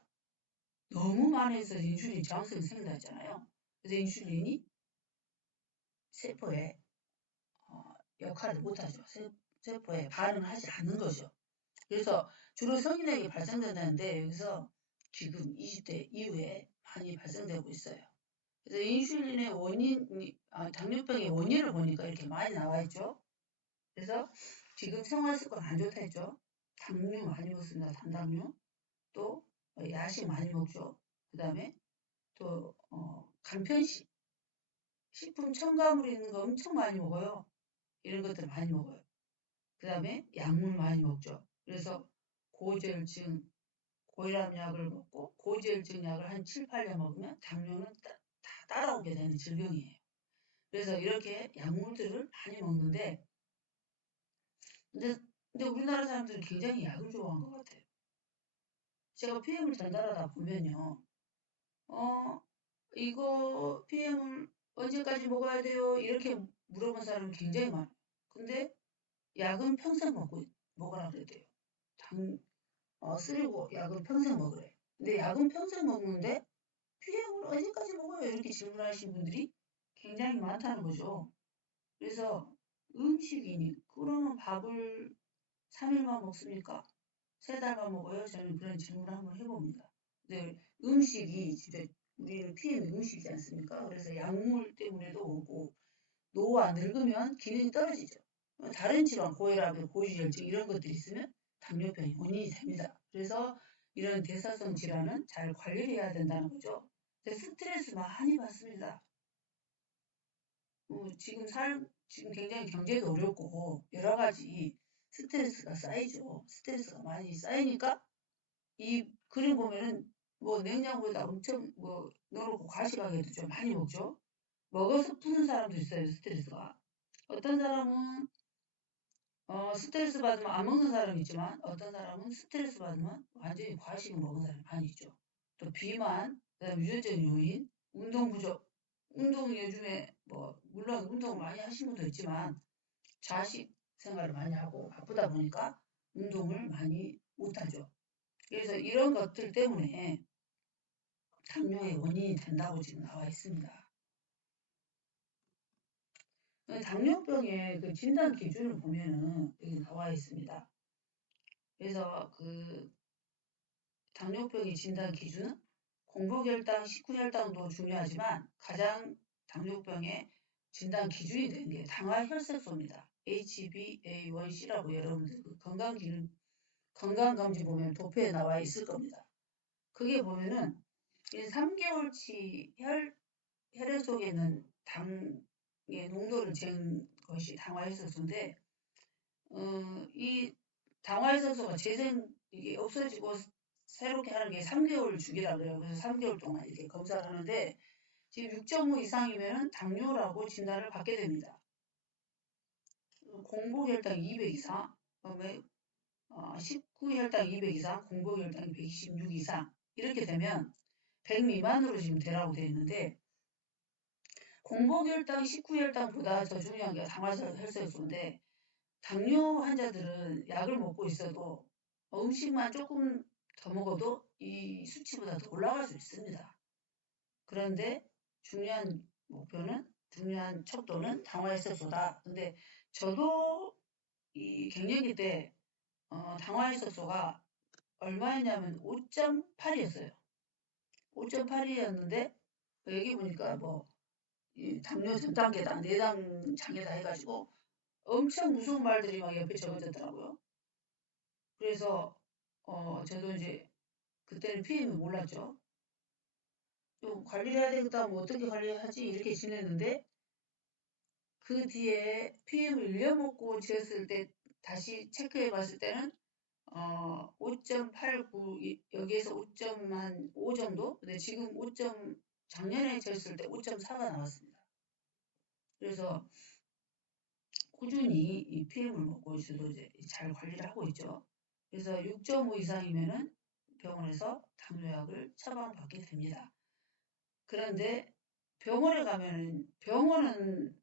너무 많아서 인슐린 저항성이 생겨났잖아요. 그래서 인슐린이 세포에 역할을 못하죠. 세포에 반응하지 않는 거죠. 그래서 주로 성인에게 발생된다는데 여기서 지금 20대 이후에 많이 발생되고 있어요. 그래서 인슐린의 당뇨병의 원인을 보니까 이렇게 많이 나와 있죠. 그래서 지금 생활 습관 안 좋다 했죠. 당류 많이 먹습니다. 단당류. 또 야식 많이 먹죠. 그 다음에 또 간편식, 식품 첨가물이 있는 거 엄청 많이 먹어요. 이런 것들 많이 먹어요. 그 다음에 약물 많이 먹죠. 그래서 고지혈증, 고혈압 약을 먹고 고지혈증 약을 한 7, 8년 먹으면 당뇨는 다 따라오게 되는 질병이에요. 그래서 이렇게 약물들을 많이 먹는데 근데 우리나라 사람들은 굉장히 약을 좋아하는 것 같아요. 제가 PM을 전달하다 보면요. 이거 PM을 언제까지 먹어야 돼요? 이렇게 물어본 사람이 굉장히 많아요. 근데 약은 평생 먹으라 그랬대요. 쓰리고 약은 평생 먹으래. 근데 약은 평생 먹는데 PM을 언제까지 먹어요? 이렇게 질문하시는 분들이 굉장히 많다는 거죠. 그래서 음식이니 그러면 밥을 3일만 먹습니까? 3달만 먹어요? 저는 그런 질문을 한번 해봅니다. 근데 음식이 진짜 우리는 PM이 음식이지 않습니까? 그래서 약물 때문에도 오고 노화 늙으면 기능이 떨어지죠. 다른 질환, 고혈압, 고지혈증 이런 것들이 있으면 당뇨병이 원인이 됩니다. 그래서 이런 대사성 질환은 잘 관리를 해야 된다는 거죠. 스트레스 많이 받습니다. 지금 굉장히 경제도 어렵고 여러 가지 스트레스가 쌓이죠. 스트레스가 많이 쌓이니까 이 그림 보면은 뭐 냉장고에다 엄청 넣어놓고 과식하게도 좀 많이 먹죠. 먹어서 푸는 사람도 있어요. 스트레스가. 어떤 사람은 스트레스 받으면 안 먹는 사람이 있지만 어떤 사람은 스트레스 받으면 완전히 과식을 먹는 사람이 많이 있죠. 또 비만, 그다음 유전적 요인, 운동 부족. 운동 요즘에 물론 운동을 많이 하시는 분도 있지만 자식 생활을 많이 하고 바쁘다 보니까 운동을 많이 못하죠. 그래서 이런 것들 때문에 당뇨의 원인이 된다고 지금 나와 있습니다. 당뇨병의 그 진단 기준을 보면은 여기 나와 있습니다. 그래서 그 당뇨병의 진단 기준은 공복혈당, 식후혈당도 중요하지만 가장 당뇨병의 진단 기준이 되는 게 당화혈색소입니다. HbA1c라고 여러분들 그 건강검진 보면 도표에 나와 있을 겁니다. 그게 보면은 3개월치 혈액 속에 있는 당의 농도를 잰 것이 당화혈색소인데 이 당화혈색소가 이게 없어지고 새롭게 하는 게 3개월 주기라 그래요. 그래서 3개월 동안 이렇게 검사를 하는데 지금 6.5 이상이면 당뇨라고 진단을 받게 됩니다. 공복혈당 200 이상, 그다음에 식후혈당 200 이상, 공복혈당 126 이상 이렇게 되면 100 미만으로 지금 되라고 되어 있는데 공복혈당, 식후혈당보다 더 중요한 게 당화혈색소인데 당뇨 환자들은 약을 먹고 있어도 음식만 조금 더 먹어도 이 수치보다 더 올라갈 수 있습니다. 그런데 중요한 척도는 당화혈색소다. 근데 저도 이 갱년기 때 당화혈색소가 얼마였냐면 5.8이었어요. 5.8이었는데 여기 보니까 뭐 이 당뇨 전 단계다, 내당 장애다 해가지고 엄청 무서운 말들이 막 옆에 적어졌더라고요. 그래서 저도 이제 그때는 PM을 몰랐죠. 좀 관리를 해야 되겠다, 뭐 어떻게 관리하지 이렇게 지냈는데 그 뒤에 PM을 1년 먹고 지었을 때 다시 체크해 봤을 때는 5.89 여기에서 5.5 정도? 근데 지금 5. 작년에 쟀을 때 5.4가 나왔습니다. 그래서 꾸준히 이 PM을 먹고 있어도 이제 잘 관리를 하고 있죠. 그래서 6.5 이상이면은 병원에서 당뇨약을 처방받게 됩니다. 그런데 병원에 가면은 병원은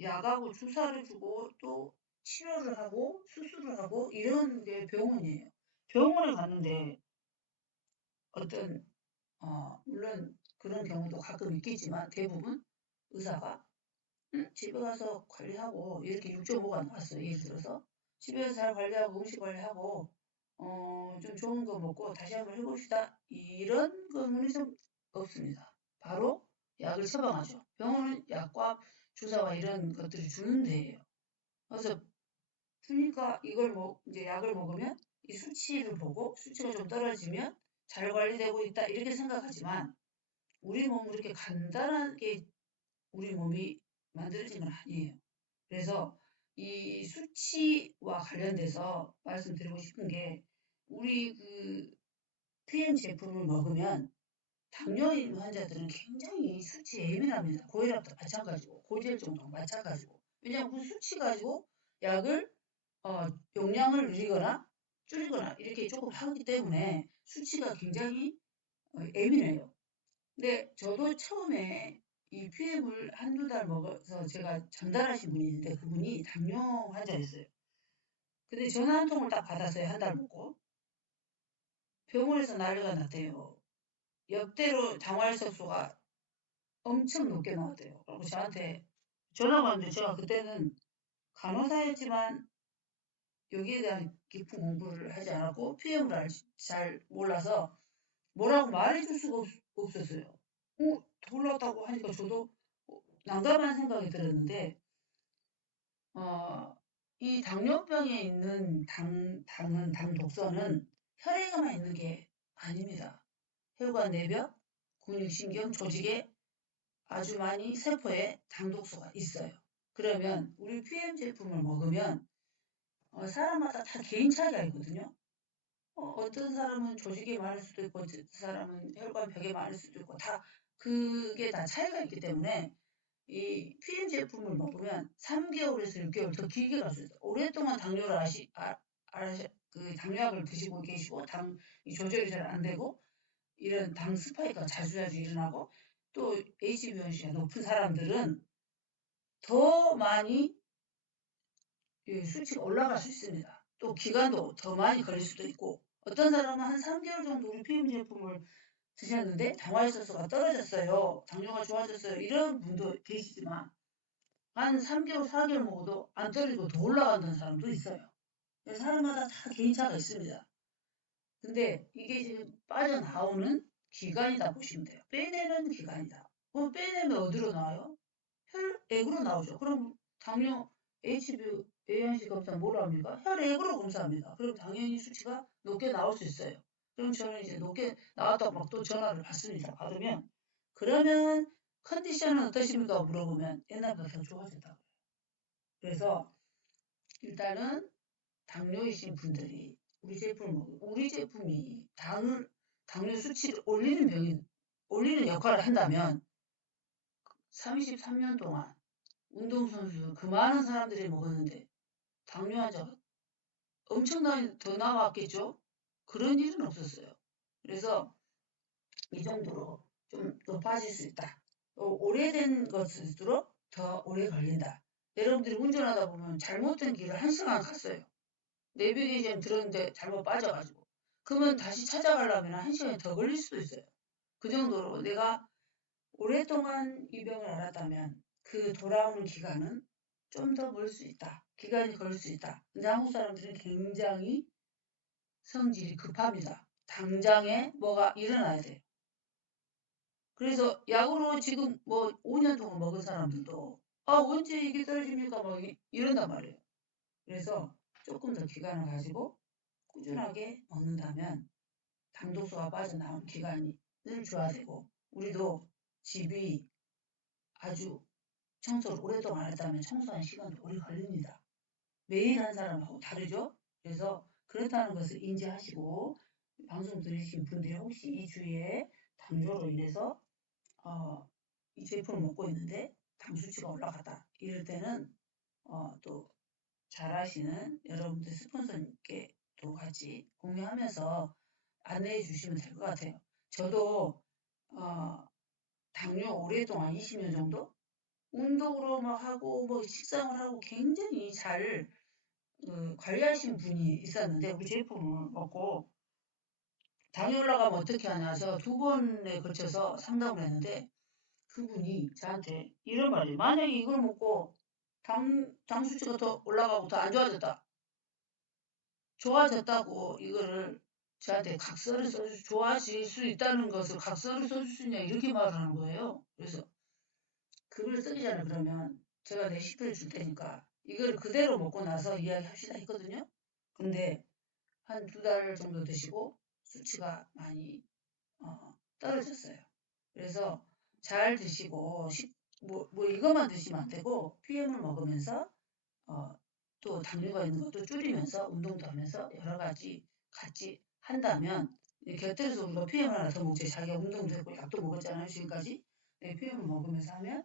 약하고 주사를 주고 또 치료를 하고 수술을 하고 이런 게 병원이에요. 병원에 갔는데 어떤 물론 그런 경우도 가끔 있겠지만 대부분 의사가 집에 가서 관리하고 이렇게 6.5가 나왔어요. 예를 들어서 집에서 잘 관리하고 음식 관리하고 좀 좋은 거 먹고 다시 한번 해봅시다. 이런 거는 좀 없습니다. 바로 약을 처방하죠. 병원은 약과 주사와 이런 것들을 주는 데예요. 그래서 주니까 이걸 이제 약을 먹으면 이 수치를 보고 수치가 좀 떨어지면 잘 관리되고 있다 이렇게 생각하지만 우리 몸은 그렇게 간단하게 우리 몸이 만들어진 건 아니에요. 그래서 이 수치와 관련돼서 말씀드리고 싶은 게 우리 그 PM 제품을 먹으면 당뇨인 환자들은 굉장히 수치에 예민합니다. 고혈압도 마찬가지고 고지혈증도 마찬가지고 왜냐하면 그 수치 가지고 약을 용량을 늘리거나 줄이거나 이렇게 조금 하기 때문에 수치가 굉장히 예민해요. 근데 저도 처음에 이 PM을 한두 달 먹어서 제가 전달하신 분이 있는데 그분이 당뇨 환자였어요. 근데 전화 한 통을 딱 받았어요. 한 달 먹고. 병원에서 난리가 났대요. 역대로 당화혈색소가 엄청 높게 나왔대요. 그리고 저한테 전화가 왔는데 제가 그때는 간호사였지만 여기에 대한 깊은 공부를 하지 않았고 PM을 잘 몰라서 뭐라고 말해줄 수가 없었어요. 더 올랐다고 하니까 저도 난감한 생각이 들었는데 이 당뇨병에 있는 당 독소는 혈액에만 있는 게 아닙니다. 혈관 내벽, 근육신경, 조직에 아주 많이 세포에 당 독소가 있어요. 그러면 우리 PM 제품을 먹으면 사람마다 다 개인 차이가 있거든요. 어떤 사람은 조직에 많을 수도 있고 어떤 사람은 혈관벽에 많을 수도 있고 다 그게 다 차이가 있기 때문에 이 PM 제품을 먹으면 3개월에서 6개월 더 길게 갈 수 있어요. 오랫동안 당뇨를 그 당뇨약을 드시고 계시고 이 조절이 잘 안 되고 이런 당 스파이크가 자주자주 일어나고 또 HbA1c가 높은 사람들은 더 많이 수치가 올라갈 수 있습니다. 또 기간도 더 많이 걸릴 수도 있고 어떤 사람은 한 3개월 정도 우리 PM 제품을 드셨는데 당화혈색소가 떨어졌어요. 당뇨가 좋아졌어요. 이런 분도 계시지만 한 3개월, 4개월 먹어도 안 떨어지고 더 올라간다는 사람도 있어요. 사람마다 다 개인차가 있습니다. 근데 이게 지금 빠져나오는 기관이다 보시면 돼요. 빼내는 기관이다. 그럼 빼내면 어디로 나와요? 혈액으로 나오죠. 그럼 당뇨 HbA1c 검사 뭐라 합니까? 혈액으로 검사합니다. 그럼 당연히 수치가 높게 나올 수 있어요. 그럼 저는 이제 높게 나왔다고 막 또 전화를 받습니다. 받으면 그러면 컨디션은 어떠십니까? 물어보면 옛날보다 더 좋아졌다고요. 그래서 일단은 당뇨이신 분들이 우리 제품이 당뇨 수치를 올리는 역할을 한다면 33년 동안 운동선수 그 많은 사람들이 먹었는데 당뇨 환자가 엄청나게 더 나왔겠죠? 그런 일은 없었어요. 그래서 이 정도로 좀 높아질 수 있다. 오래된 것일수록 더 오래 걸린다. 여러분들이 운전하다 보면 잘못된 길을 1시간 갔어요. 내비게이션 들었는데 잘못 빠져가지고. 그러면 다시 찾아가려면 1시간이 더 걸릴 수도 있어요. 그 정도로 내가 오랫동안 이 병을 앓았다면 그 돌아오는 기간은 좀 더 멀 수 있다. 기간이 걸릴 수 있다. 근데 한국 사람들은 굉장히 성질이 급합니다. 당장에 뭐가 일어나야 돼요. 그래서 약으로 지금 뭐 5년 동안 먹은 사람들도 언제 이게 떨어집니까? 막 이런단 말이에요. 그래서 조금 더 기간을 가지고 꾸준하게 먹는다면 당독소가 빠져나온 기간을 줘야 되고 우리도 집이 아주 청소를 오랫동안 했다면 청소하는 시간도 오래 걸립니다. 매일 한 사람하고 다르죠? 그래서 그렇다는 것을 인지하시고 방송 들으신 분들이 혹시 이 주위에 당뇨로 인해서 이 제품을 먹고 있는데 당 수치가 올라갔다. 이럴 때는 또 잘 아시는 여러분들 스폰서님께도 같이 공유하면서 안내해 주시면 될 것 같아요. 저도 어, 당뇨 오랫동안 20년 정도 운동으로 막 하고 뭐 식상을 하고 굉장히 잘 관리하신 분이 있었는데 우리 제품을 먹고 당이 올라가면 어떻게 하냐 해서 2번에 걸쳐서 상담을 했는데 그분이 저한테 이런 말이에요. 만약에 이걸 먹고 당 수치가 더 올라가고 더 안 좋아졌다. 좋아졌다고 이거를 저한테 각서를 써주 좋아질 수 있다는 것을 각서를 써줄 수 있냐 이렇게 말을 하는 거예요. 그래서 그걸 쓰기 전에 그러면 제가 레시피를 줄 테니까 이걸 그대로 먹고 나서 이야기합시다 했거든요. 근데 한 2달 정도 드시고 수치가 많이 떨어졌어요. 그래서 잘 드시고 뭐 이것만 드시면 안 되고 PM을 먹으면서 어, 또 당뇨가 있는 것도 줄이면서 운동도 하면서 여러 가지 같이 한다면 곁들여서 우리가 PM을 하나 더 먹지 자기가 운동도 했고 약도 먹었잖아요 지금까지 네, PM을 먹으면서 하면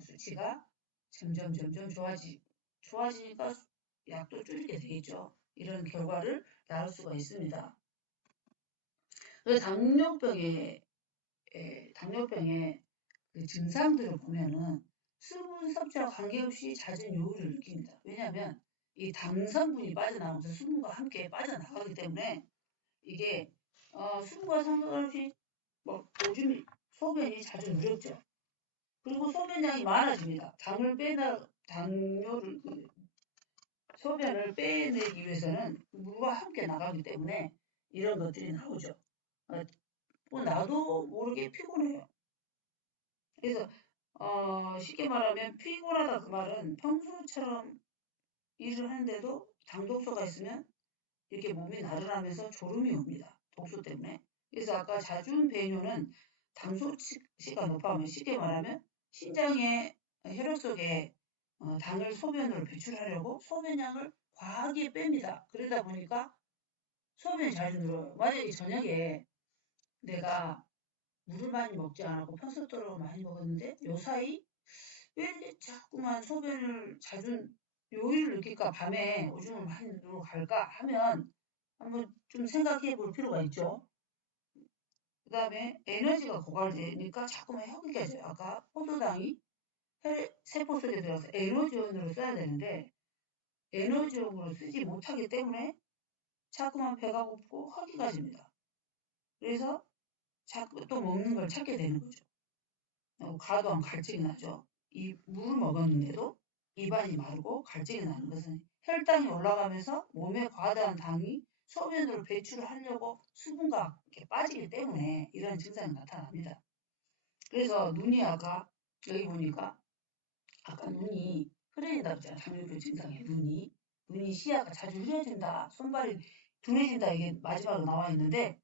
수치가 점점 좋아지니까 약도 줄이게 되겠죠. 이런 결과를 낳을 수가 있습니다. 그래서 당뇨병의 그 증상들을 보면은 수분 섭취와 관계없이 잦은 요요를 느낍니다. 왜냐하면 이 당성분이 빠져나오면서 수분과 함께 빠져나가기 때문에 이게 수분과 상관없이 뭐 요즘 소변이 자주 누렇죠. 그리고 소변량이 많아집니다. 당뇨를 소변을 빼내기 위해서는 물과 함께 나가기 때문에 이런 것들이 나오죠. 뭐 나도 모르게 피곤해요. 그래서 쉽게 말하면 피곤하다 그 말은 평소처럼 일을 하는데도 당독소가 있으면 이렇게 몸이 나른하면서 졸음이 옵니다. 독소 때문에. 그래서 아까 잦은 배뇨는 당소치가 높아하면 쉽게 말하면 신장의 혈액 속에 당을 소변으로 배출하려고 소변량을 과하게 뺍니다. 그러다 보니까 소변이 자주 늘어요. 만약에 저녁에 내가 물을 많이 먹지 않았고 평소대로 많이 먹었는데 요사이 왜 이렇게 자꾸만 소변을 자주 요일을 느낄까 밤에 오줌을 많이 누러 갈까 하면 한번 좀 생각해 볼 필요가 있죠. 그 다음에 에너지가 고갈되니까 자꾸만 혀가 깨져요. 아까 포도당이 세포 속에 들어가서 에너지원으로 써야 되는데 에너지원으로 쓰지 못하기 때문에 자꾸만 배가 고프고 허기가 집니다. 그래서 자꾸 또 먹는 걸 찾게 되는 거죠. 과도한 갈증이 나죠. 이 물을 먹었는데도 입안이 마르고 갈증이 나는 것은 혈당이 올라가면서 몸에 과다한 당이 소변으로 배출을 하려고 수분과 이렇게 빠지기 때문에 이런 증상이 나타납니다. 그래서 눈이 아까 여기 보니까 아까 눈이 흐려진다고 했잖아요. 당뇨병 증상에 눈이 시야가 자주 흐려진다, 손발이 둔해진다 이게 마지막으로 나와 있는데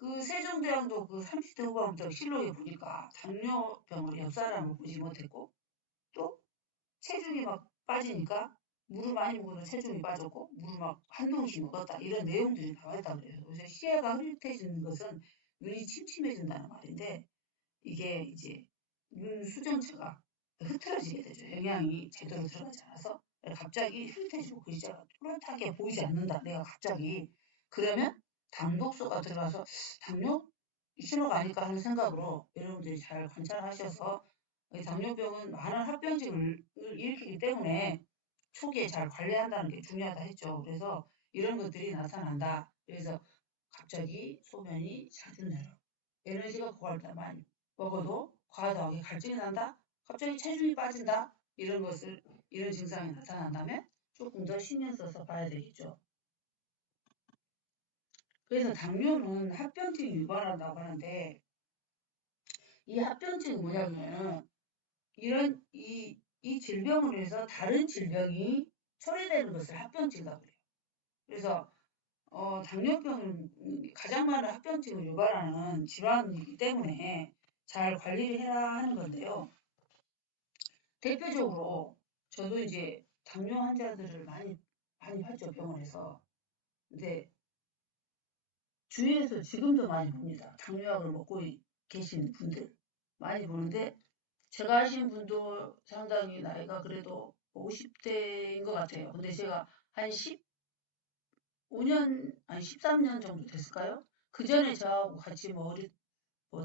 그 세종대왕도 그 30대 후반부터 실록에 보니까 당뇨병을 옆 사람을 보지 못했고 또 체중이 막 빠지니까 물을 많이 먹어도 체중이 빠졌고 물을 막 한 동씩 먹었다 이런 내용들이 나와 있다고 그래요. 그래서 시야가 흐릿해지는 것은 눈이 침침해진다는 말인데 이게 이제 눈 수정체가 흐트러지게 되죠. 영양이 제대로 들어가지 않아서 갑자기 흐릿해지고 글자가 또렷하게 보이지 않는다. 내가 갑자기 그러면 당독소가 들어가서 당뇨 신호가 아닐까 하는 생각으로 여러분들이 잘 관찰하셔서 당뇨병은 많은 합병증을 일으키기 때문에 초기에 잘 관리한다는 게 중요하다 했죠. 그래서 이런 것들이 나타난다. 그래서 갑자기 소변이 자주 내려. 에너지가 고갈돼 많이 먹어도 과다하게 갈증이 난다. 갑자기 체중이 빠진다. 이런 증상이 나타난다면 조금 더 신경 써서 봐야 되겠죠. 그래서 당뇨는 합병증 유발한다고 하는데 이 합병증이 뭐냐면은 이런 이 질병으로 해서 다른 질병이 초래되는 것을 합병증이라고 그래요. 그래서 당뇨병은 가장 많은 합병증을 유발하는 질환이기 때문에 잘 관리를 해야 하는 건데요. 대표적으로 저도 이제 당뇨 환자들을 많이 봤죠, 병원에서. 근데 주위에서 지금도 많이 봅니다. 당뇨약을 먹고 계신 분들 많이 보는데 제가 아시는 분도 상당히 나이가 그래도 50대인 것 같아요. 근데 제가 한 15년, 아니 13년 정도 됐을까요? 그 전에 저하고 같이 뭐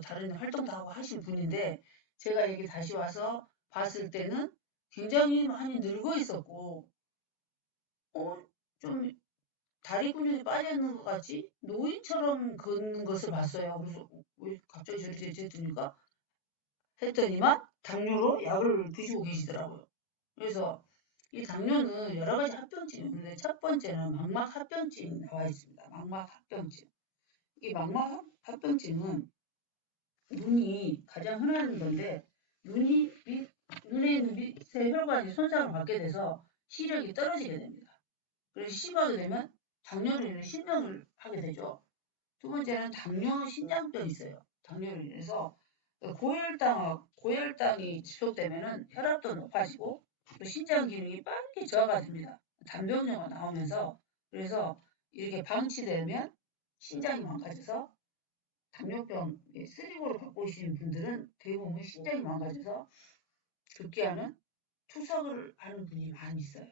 다른 활동도 하고 하신 분인데 제가 여기 다시 와서 봤을 때는 굉장히 많이 늙어 있었고, 좀 다리 근육이 빠져있는 것 같이 노인처럼 걷는 것을 봤어요. 그래서 왜 갑자기 저리 됐습니까? 했더니만 당뇨로 약을 드시고 계시더라고요. 그래서 이 당뇨는 여러 가지 합병증이 있는데 첫 번째는 망막 합병증이 나와 있습니다. 망막 합병증. 이 망막 합병증은 눈이 가장 흔한 건데 눈에 있는 밑에 혈관이 손상을 받게 돼서 시력이 떨어지게 됩니다. 그래서 심하게 되면 당뇨로 인해 실명을 하게 되죠. 두 번째는 당뇨 신장병이 있어요. 당뇨로 인해서 고혈당이 지속되면은 혈압도 높아지고 또 신장 기능이 빠르게 저하가 됩니다. 단병뇨가 나오면서 그래서 이렇게 방치되면 신장이 망가져서 당뇨병 3고를 갖고 계시는 분들은 대부분 신장이 망가져서 급기야는 투석을 하는 분이 많이 있어요.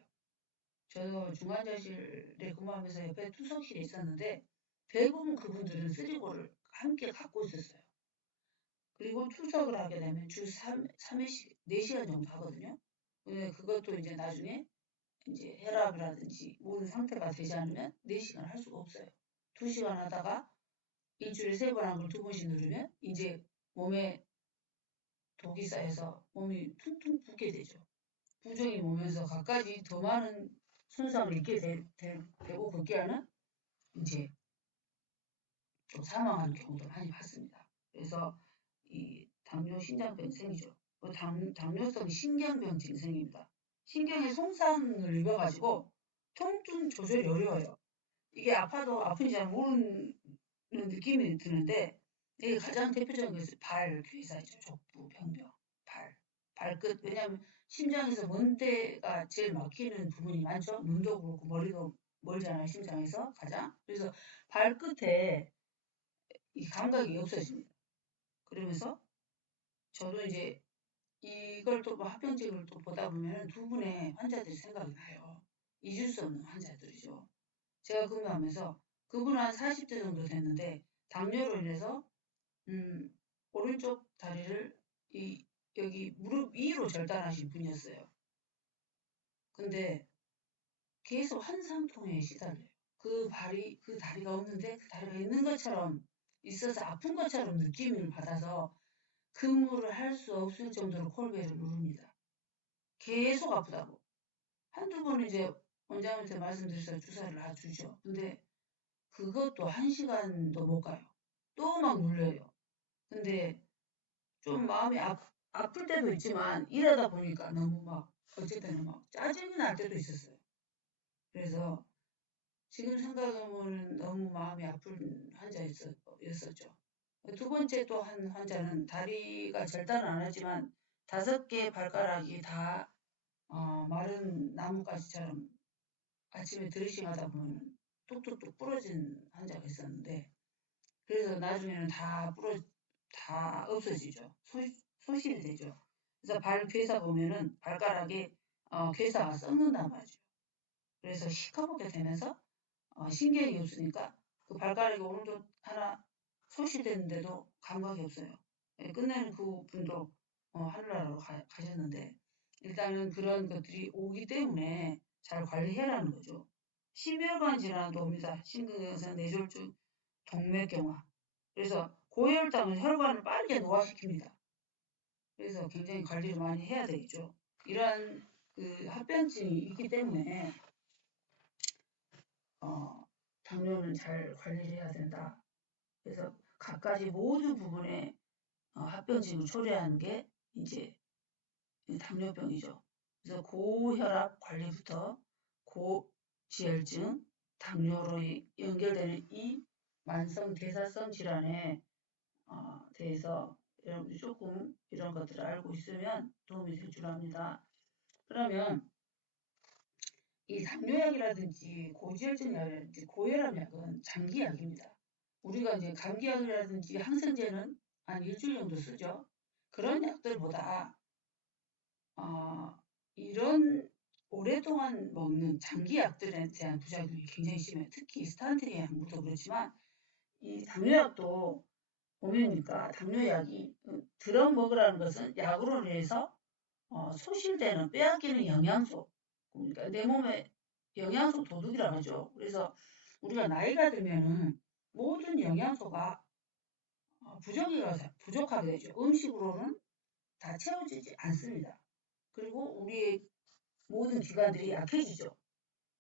저도 중환자실에 근무하면서 옆에 투석실에 있었는데 대부분 그분들은 3고를 함께 갖고 있었어요. 그리고 투석을 하게 되면 주 3회씩 4시간 정도 하거든요. 근데 그것도 이제 나중에 이제 혈압이라든지 모든 상태가 되지 않으면 4시간 할 수가 없어요. 2시간 하다가 일주일에 3번 한 걸 2번씩 누르면 이제 몸에 독이 쌓여서 몸이 퉁퉁 붓게 되죠. 부종이 오면서 갖가지 더 많은 손상을 입게 되고 급기야는 이제 좀 사망하는 경우도 많이 봤습니다. 그래서 이 당뇨 신장병이 생기죠. 당뇨성 신경병증이 생깁니다. 신경에 손상을 입어가지고 통증 조절이 어려워요. 이게 아파도 아픈지 잘 모르는 느낌이 드는데 이게 가장 대표적인 것이 발괴사이죠. 족부, 병변, 발끝. 왜냐하면 심장에서 먼 데가 제일 막히는 부분이 많죠. 눈도 그렇고 머리도 멀잖아요. 심장에서 가장. 그래서 발끝에 이 감각이 없어집니다. 그러면서 저도 이제 이걸 또뭐 합병증을 또 보다 보면 두 분의 환자들이 생각이 나요. 잊을 수 없는 환자들이죠. 제가 근무하면서 그분 한 40대 정도 됐는데 당뇨로 인해서 오른쪽 다리를 여기 무릎 위로 절단하신 분이었어요. 근데 계속 한상통에 시달려요. 그 다리가 없는데 그 다리가 있는 것처럼 있어서 아픈 것처럼 느낌을 받아서 근무를 할 수 없을 정도로 콜베를 누릅니다. 계속 아프다고. 한두 번 이제 원장님한테 말씀드려서 주사를 놔주죠. 근데 그것도 1시간도 못 가요. 또 막 눌려요. 근데 좀 마음이 아플 때도 있지만 일하다 보니까 너무 막 어쨌든 막 짜증이 날 때도 있었어요. 그래서 지금 생각해보면 너무 마음이 아픈 환자였었죠. 두 번째 또 한 환자는 다리가 절단은 안 하지만 5개 발가락이 다 마른 나뭇가지처럼 아침에 드레싱하다 보면 뚝뚝뚝 부러진 환자가 있었는데 그래서 나중에는 다 없어지죠. 소실이 되죠. 그래서 발 괴사 보면은 발가락에 괴사가 썩는단 말이죠. 그래서 시커멓게 되면서 신경이 없으니까 그 발가락이 오른쪽 하나 소실됐는데도 감각이 없어요. 예, 끝내는 그 분도 하늘나라로 가셨는데 일단은 그런 것들이 오기 때문에 잘 관리해라는 거죠. 심혈관 질환도 옵니다. 심근경색, 뇌졸중, 동맥경화. 그래서 고혈당은 혈관을 빠르게 노화시킵니다. 그래서 굉장히 관리를 많이 해야 되겠죠. 이러한 그 합병증이 있기 때문에 당뇨는 잘 관리를 해야 된다. 그래서 갖가지 모든 부분에 합병증을 초래하는 게 이제 이 당뇨병이죠. 그래서 고혈압 관리부터 고지혈증, 당뇨로 연결되는 이 만성 대사성 질환에 대해서 여러분들이 조금 이런 것들을 알고 있으면 도움이 될 줄 압니다. 그러면 이 당뇨약이라든지 고지혈증약이라든지 고혈압약은 장기약입니다. 우리가 이제 감기약이라든지 항생제는 한 일주일 정도 쓰죠. 그런 약들보다 이런 오랫동안 먹는 장기약들에 대한 부작용이 굉장히 심해요. 특히 스타틴 약물도 그렇지만 이 당뇨약도 보면니까 당뇨약이 드럭 먹으라는 것은 약으로 인해서 소실되는 빼앗기는 영양소, 그러니까 내 몸에 영양소 도둑이라고 하죠. 그래서 우리가 나이가 들면은 모든 영양소가 부족하게 되죠. 음식으로는 다 채워지지 않습니다. 그리고 우리의 모든 기관들이 약해지죠.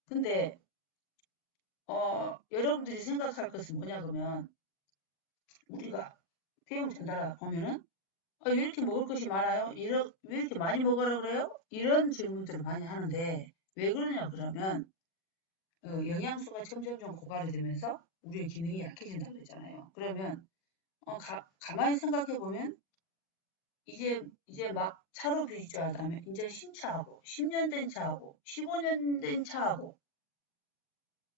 근데 여러분들이 생각할 것은 뭐냐 그러면 우리가 폐렴 전달하다 보면은 왜 이렇게 먹을 것이 많아요? 왜 이렇게 많이 먹으라 그래요? 이런 질문들을 많이 하는데 왜 그러냐 그러면 영양소가 점점점 고갈이 되면서 우리의 기능이 약해진다고 그랬잖아요. 그러면 가만히 생각해 보면 이제 막 차로 비교하다면 이제 신차하고 10년 된 차하고 15년 된 차하고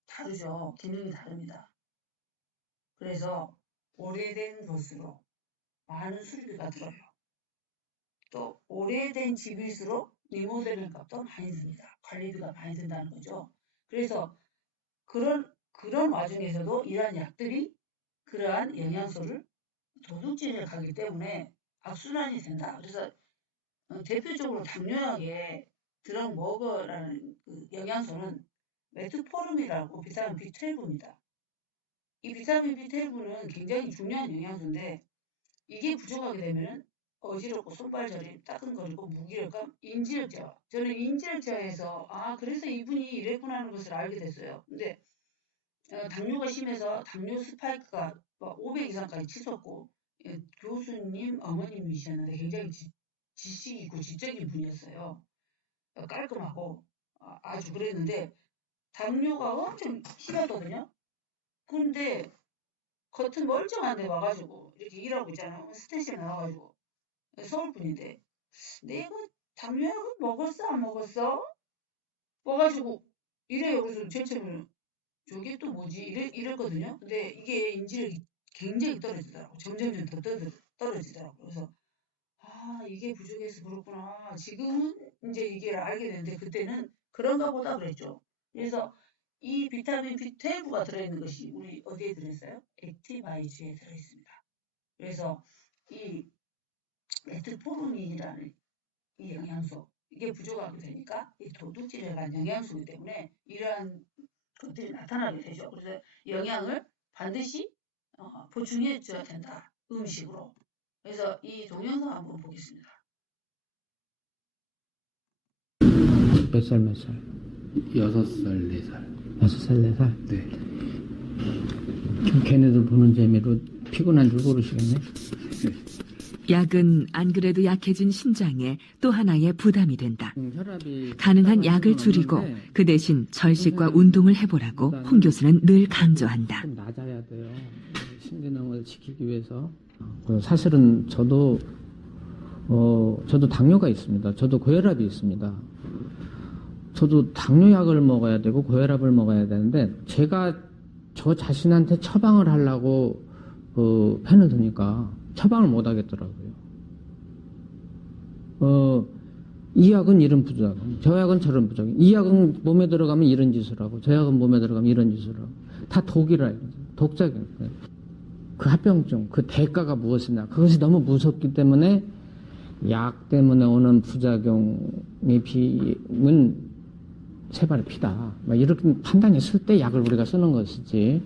다르죠. 기능이 다릅니다. 그래서 오래된 것으로 많은 수리비가 들어요. 또 오래된 집일수록 리모델링 값도 많이 듭니다. 관리비가 많이 든다는 거죠. 그래서 그런 와중에서도 이러한 약들이 그러한 영양소를 도둑질해 가기 때문에 악순환이 된다. 그래서 대표적으로 당뇨약에 드럭머거라는 그 영양소는 메트포름이라고 비타민 B12입니다. 이 비타민 B12는 굉장히 중요한 영양소인데 이게 부족하게 되면은 어지럽고 손발 저림, 따끔거리고 무기력감, 인지력저하. 저는 인지력저하에서 그래서 이분이 이랬구나 하는 것을 알게 됐어요. 근데 당뇨가 심해서 당뇨 스파이크가 500 이상까지 치솟고 교수님 어머님이셨는데 굉장히 지식 있고 지적인 분이었어요. 깔끔하고 아주 그랬는데 당뇨가 엄청 심했거든요. 근데 겉은 멀쩡한 데 와가지고 이렇게 일하고 있잖아요. 스테이션에 나와가지고 서울 분인데 내가 당뇨약은 먹었어 안 먹었어? 와가지고 이래요. 그래서 제처럼 저게 또 뭐지? 이랬거든요. 근데 이게 인지력이 굉장히 떨어지더라고. 점점점 더 떨어지더라고. 그래서 이게 부족해서 그렇구나. 지금은 이제 이게 알게 됐는데 그때는 그런가 보다 그랬죠. 그래서 이 비타민 B12가 들어있는 것이 우리 어디에 들어있어요? 액티바이주에 들어있습니다. 그래서 이 메트포르민이라는 이 영양소 이게 부족하게 되니까 이 도둑질에 간 영양소이기 때문에 이러한 것들이 나타나게 되죠. 그래서 영양을 반드시 보충해 줘야 된다. 음식으로. 그래서 이 동영상 한번 보겠습니다. 몇 살, 몇 살? 6살, 4살. 6살, 4살? 네. 좀 걔네들 보는 재미로 피곤한 줄 모르시겠네? 약은 안 그래도 약해진 심장에 또 하나의 부담이 된다. 혈압이 가능한 약을 줄이고 그 대신 절식과 운동을 해보라고 홍 교수는 늘 강조한다. 좀 낮아야 돼요. 신기능을 지키기 위해서. 사실은 저도 당뇨가 있습니다. 저도 고혈압이 있습니다. 저도 당뇨약을 먹어야 되고 고혈압을 먹어야 되는데 제가 저 자신한테 처방을 하려고 펜을 드니까 처방을 못 하겠더라고요. 이 약은 이런 부작용, 저 약은 저런 부작용, 이 약은 몸에 들어가면 이런 짓을 하고, 저 약은 몸에 들어가면 이런 짓을 하고, 다 독이라 이거죠. 독작용. 그 합병증, 그 대가가 무엇이냐. 그것이 너무 무섭기 때문에 약 때문에 오는 부작용의 비는 세 발의 피다. 이렇게 판단이 있을 때 약을 우리가 쓰는 것이지.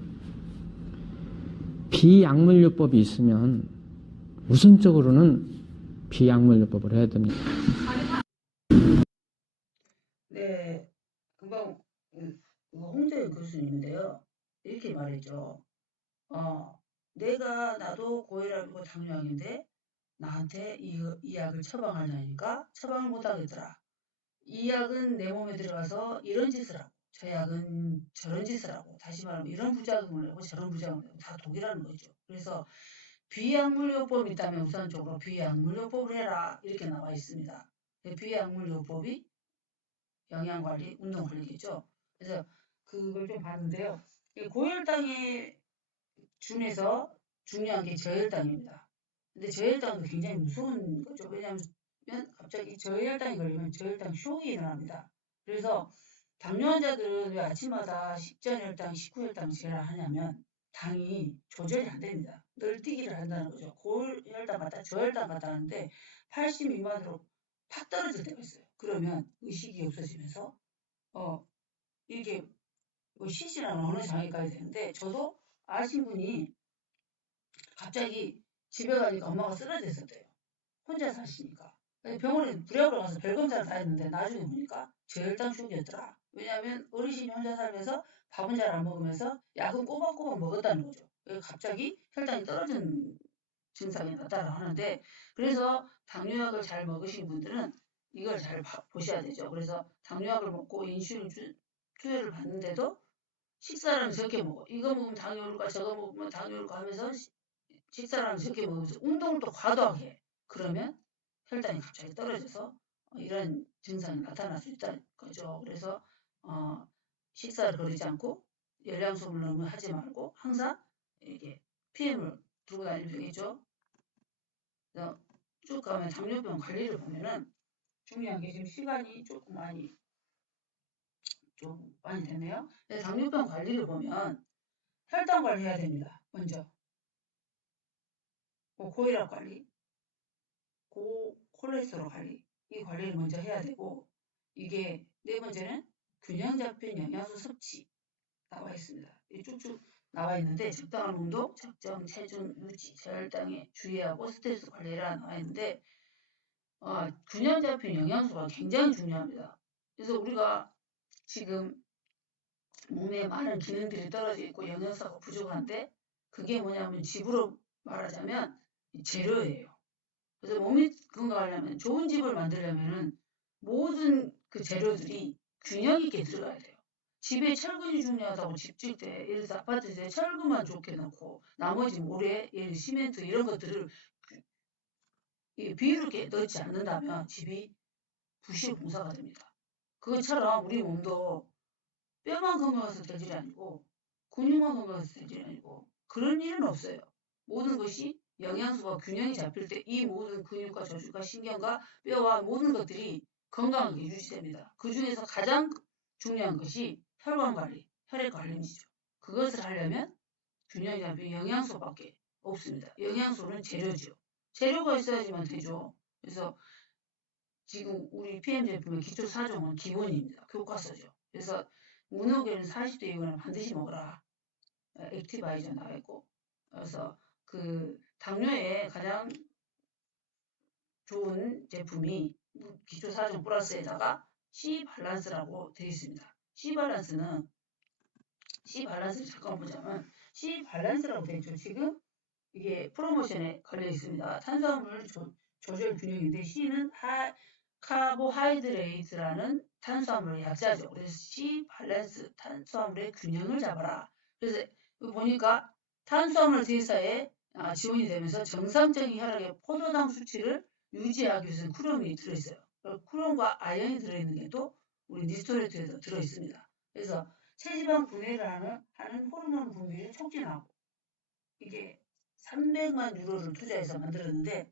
비약물요법이 있으면 우선적으로는 비약물요법을 해야 됩니다. 네, 금방 홍대현 교수님인데요. 이렇게 말했죠. 나도 고혈압이고 당뇨약인데 나한테 이 약을 처방하냐니까 처방을 못 하겠더라. 이 약은 내 몸에 들어가서 이런 짓을 하고 저 약은 저런 짓을 하고 다시 말하면 이런 부작용을 하고 저런 부작용을 하고 다 독이라는 거죠. 그래서 비약물요법이 있다면 우선적으로 비약물요법을 해라 이렇게 나와 있습니다. 비약물요법이 영양관리, 운동관리겠죠. 그래서 그걸 좀 봤는데요. 고혈당에 준해서 중요한 게 저혈당입니다. 근데 저혈당도 굉장히 무서운 거죠. 왜냐하면 갑자기 저혈당이 걸리면 저혈당 쇼크가 일어납니다. 그래서 당뇨 환자들은 왜 아침마다 식전혈당, 식후혈당 제를 하냐면 당이 조절이 안 됩니다. 늘 뛰기를 한다는 거죠. 고혈당 같다, 저혈당 같다 하는데 80 미만으로 팍 떨어질 때가 있어요. 그러면 의식이 없어지면서 이게 실시라는 어느 장애까지 되는데 저도 아신 분이 갑자기 집에 가니까 엄마가 쓰러졌었대요. 혼자 사시니까. 병원에 부랴부랴 가서 별검사를 다 했는데 나중에 보니까 저혈당 쇼크였더라. 왜냐하면 어르신이 혼자 살면서 밥은 잘 안 먹으면서 약은 꼬박꼬박 먹었다는 거죠. 갑자기 혈당이 떨어진 증상이 나타나 하는데 그래서 당뇨약을 잘 먹으신 분들은 이걸 잘 보셔야 되죠. 그래서 당뇨약을 먹고 인슐린 투여를 받는데도 식사를 적게 먹어. 이거 먹으면 당뇨 올까 저거 먹으면 당뇨 올까 하면서 식사를 적게 먹으면서 운동을 또 과도하게 해. 그러면 혈당이 갑자기 떨어져서 이런 증상이 나타날 수 있다는 거죠. 그래서 식사를 거르지 않고 열량소를 너무 하지 말고 항상 이렇게 PM을 들고 다니면 되겠죠. 그래서 쭉 가면 당뇨병 관리를 보면은 중요한 게 지금 시간이 좀 많이 되네요. 당뇨병 관리를 보면 혈당 관리해야 됩니다. 먼저 고혈압 관리, 콜레스테롤 관리 이 관리를 먼저 해야 되고 이게 네 번째는 균형 잡힌 영양소 섭취 나와 있습니다. 쭉쭉 나와 있는데 적당한 운동, 적정 체중 유지, 저혈당에 주의하고 스트레스 관리라 나와 있는데 균형 잡힌 영양소가 굉장히 중요합니다. 그래서 우리가 지금 몸에 많은 기능들이 떨어져 있고 영양소가 부족한데 그게 뭐냐면 집으로 말하자면 재료예요. 그래서 몸이 건강하려면 좋은 집을 만들려면은 모든 그 재료들이 균형 있게 들어가야 돼요. 집에 철근이 중요하다고 집 질 때, 예를 들어서 아파트 에 철근만 좋게 넣고 나머지 모래, 예를 시멘트 이런 것들을 비율 있게 넣지 않는다면 집이 부실공사가 됩니다. 그것처럼 우리 몸도 뼈만 건강해서 될 일이 아니고 근육만 건강해서 될 일이 아니고 그런 일은 없어요. 모든 것이 영양소가 균형이 잡힐 때 이 모든 근육과 저주가 신경과 뼈와 모든 것들이 건강하게 유지됩니다. 그 중에서 가장 중요한 것이 혈관 관리, 혈액 관리이죠. 그것을 하려면 균형이 잡힌 영양소밖에 없습니다. 영양소는 재료죠. 재료가 있어야지만 되죠. 그래서 지금 우리 PM 제품의 기초 4종은 기본입니다. 교과서죠. 그래서 문호계는 40대 이후에는 반드시 먹어라. 액티바이저 나와 있고. 그래서 그 당뇨에 가장 좋은 제품이 기초 4종 플러스에다가 C 밸런스라고 되어 있습니다. C 밸런스를 잠깐 보자면 C 밸런스라고 되어 있죠. 지금 이게 프로모션에 걸려 있습니다. 탄수화물 조절 균형인데 C는 카보하이드레이트라는 탄수화물의 약자죠. 그래서 C 밸런스 탄수화물의 균형을 잡아라. 그래서 보니까 탄수화물 대사에 지원이 되면서 정상적인 혈액의 포도당 수치를 유지하기 위해서는 쿠름이 들어있어요. 쿠름과 아연이 들어있는 게 또 우리 니스토레트에도 들어있습니다. 그래서 체지방 분해를 하는 호르몬 분비를 촉진하고 이게 300만 유로를 투자해서 만들었는데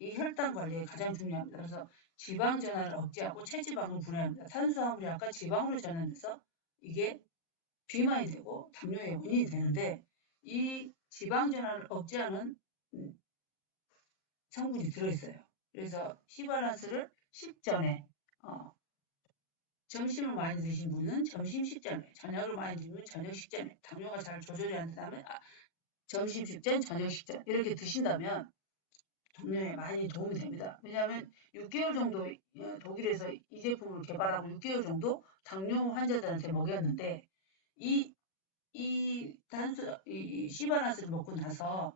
이 혈당 관리에 가장 중요합니다. 그래서 지방 전환을 억제하고 체지방을 분해합니다. 탄수화물이 아까 지방으로 전환돼서 이게 비만이 되고 당뇨의 원인이 되는데 이 지방 전환을 억제하는 성분이 들어있어요. 그래서 C밸런스를 식전에 점심을 많이 드신 분은 점심 식전에, 저녁을 많이 드신 분은 저녁 식전에, 당뇨가 잘 조절이 안 된다면 점심 식전, 저녁 식전 이렇게 드신다면 당뇨에 많이 도움이 됩니다. 왜냐하면 6개월 정도 독일에서 이 제품을 개발하고 6개월 정도 당뇨 환자들한테 먹였는데 이 이 시바나스를 먹고 나서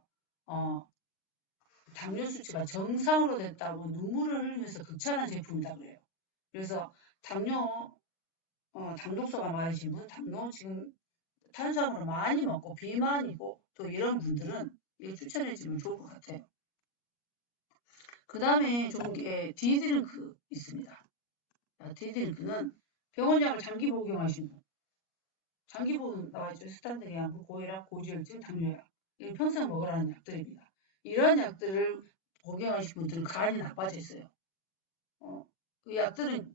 당뇨 수치가 정상으로 됐다고 눈물을 흘리면서 극찬한 제품이다 그래요. 그래서 당독소가 많으신 분, 당뇨 지금 탄수화물을 많이 먹고 비만이고 또 이런 분들은 이거 추천해주면 좋을 것 같아요. 그 다음에 좋은 게 디드링크 있습니다. 디드링크는 병원약을 장기 복용하신 분, 장기 복용 나와있죠. 스탄드리 약물, 고혈압, 고지혈증, 당뇨약. 이거 평생 먹으라는 약들입니다. 이런 약들을 복용하신 분들은 간이 나빠져 있어요. 그 약들을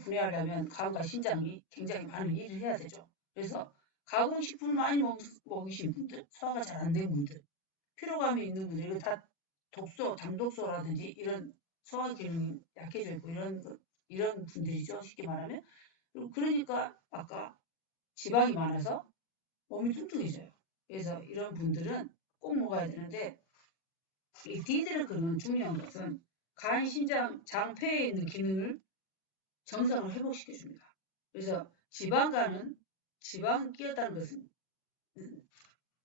분해하려면 간과 신장이 굉장히 많은 일을 해야 되죠. 그래서 가공식품을 많이 먹이신 분들, 소화가 잘 안 된 분들, 피로감이 있는 분들, 이거 다 당독소라든지 이런 소화 기능이 약해져 있고 이런 분들이죠. 쉽게 말하면. 그러니까 아까 지방이 많아서 몸이 뚱뚱해져요. 그래서 이런 분들은 꼭 먹어야 되는데 이 디드링크는 중요한 것은 간, 신장, 장, 폐에 있는 기능을 정상을 회복시켜줍니다. 그래서 지방 끼었다는 것은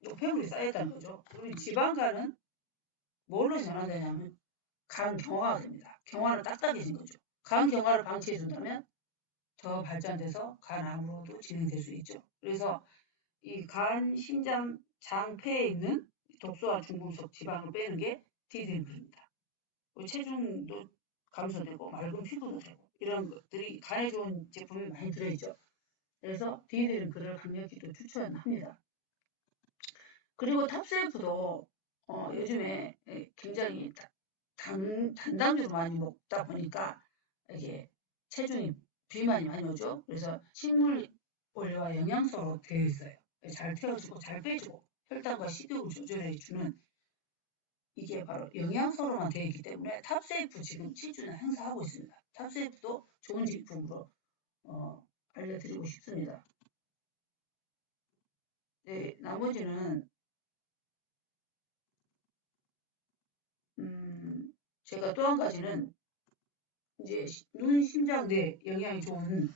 노폐물이 쌓였다는 거죠. 우리 지방간은 뭘로 전환되냐면 간 경화가 됩니다. 경화는 딱딱해진 거죠. 간 경화를 방치해준다면 더 발전돼서 간암으로도 진행될 수 있죠. 그래서 이 간, 신장, 장, 폐에 있는 독소와 중금속 지방을 빼는 게 디드링크입니다. 체중도 감소되고 맑은 피부도 되고 이런 것들이 간에 좋은 제품이 많이 들어있죠. 그래서 디드링크를 강력히 또 추천합니다. 그리고 탑셀프도 요즘에 굉장히 단당류로 많이 먹다 보니까 이게 체중이 비만이 많이 오죠. 그래서 식물 원료와 영양소로 되어 있어요. 잘 태워주고 잘 빼주고 혈당과 식욕을 조절해 주는 이게 바로 영양소로만 되어 있기 때문에 탑세이프 지금 7주년 행사하고 있습니다. 탑세이프도 좋은 제품으로 알려드리고 싶습니다. 네, 나머지는 제가 또 한 가지는 이제 눈, 심장, 뇌 영향이 좋은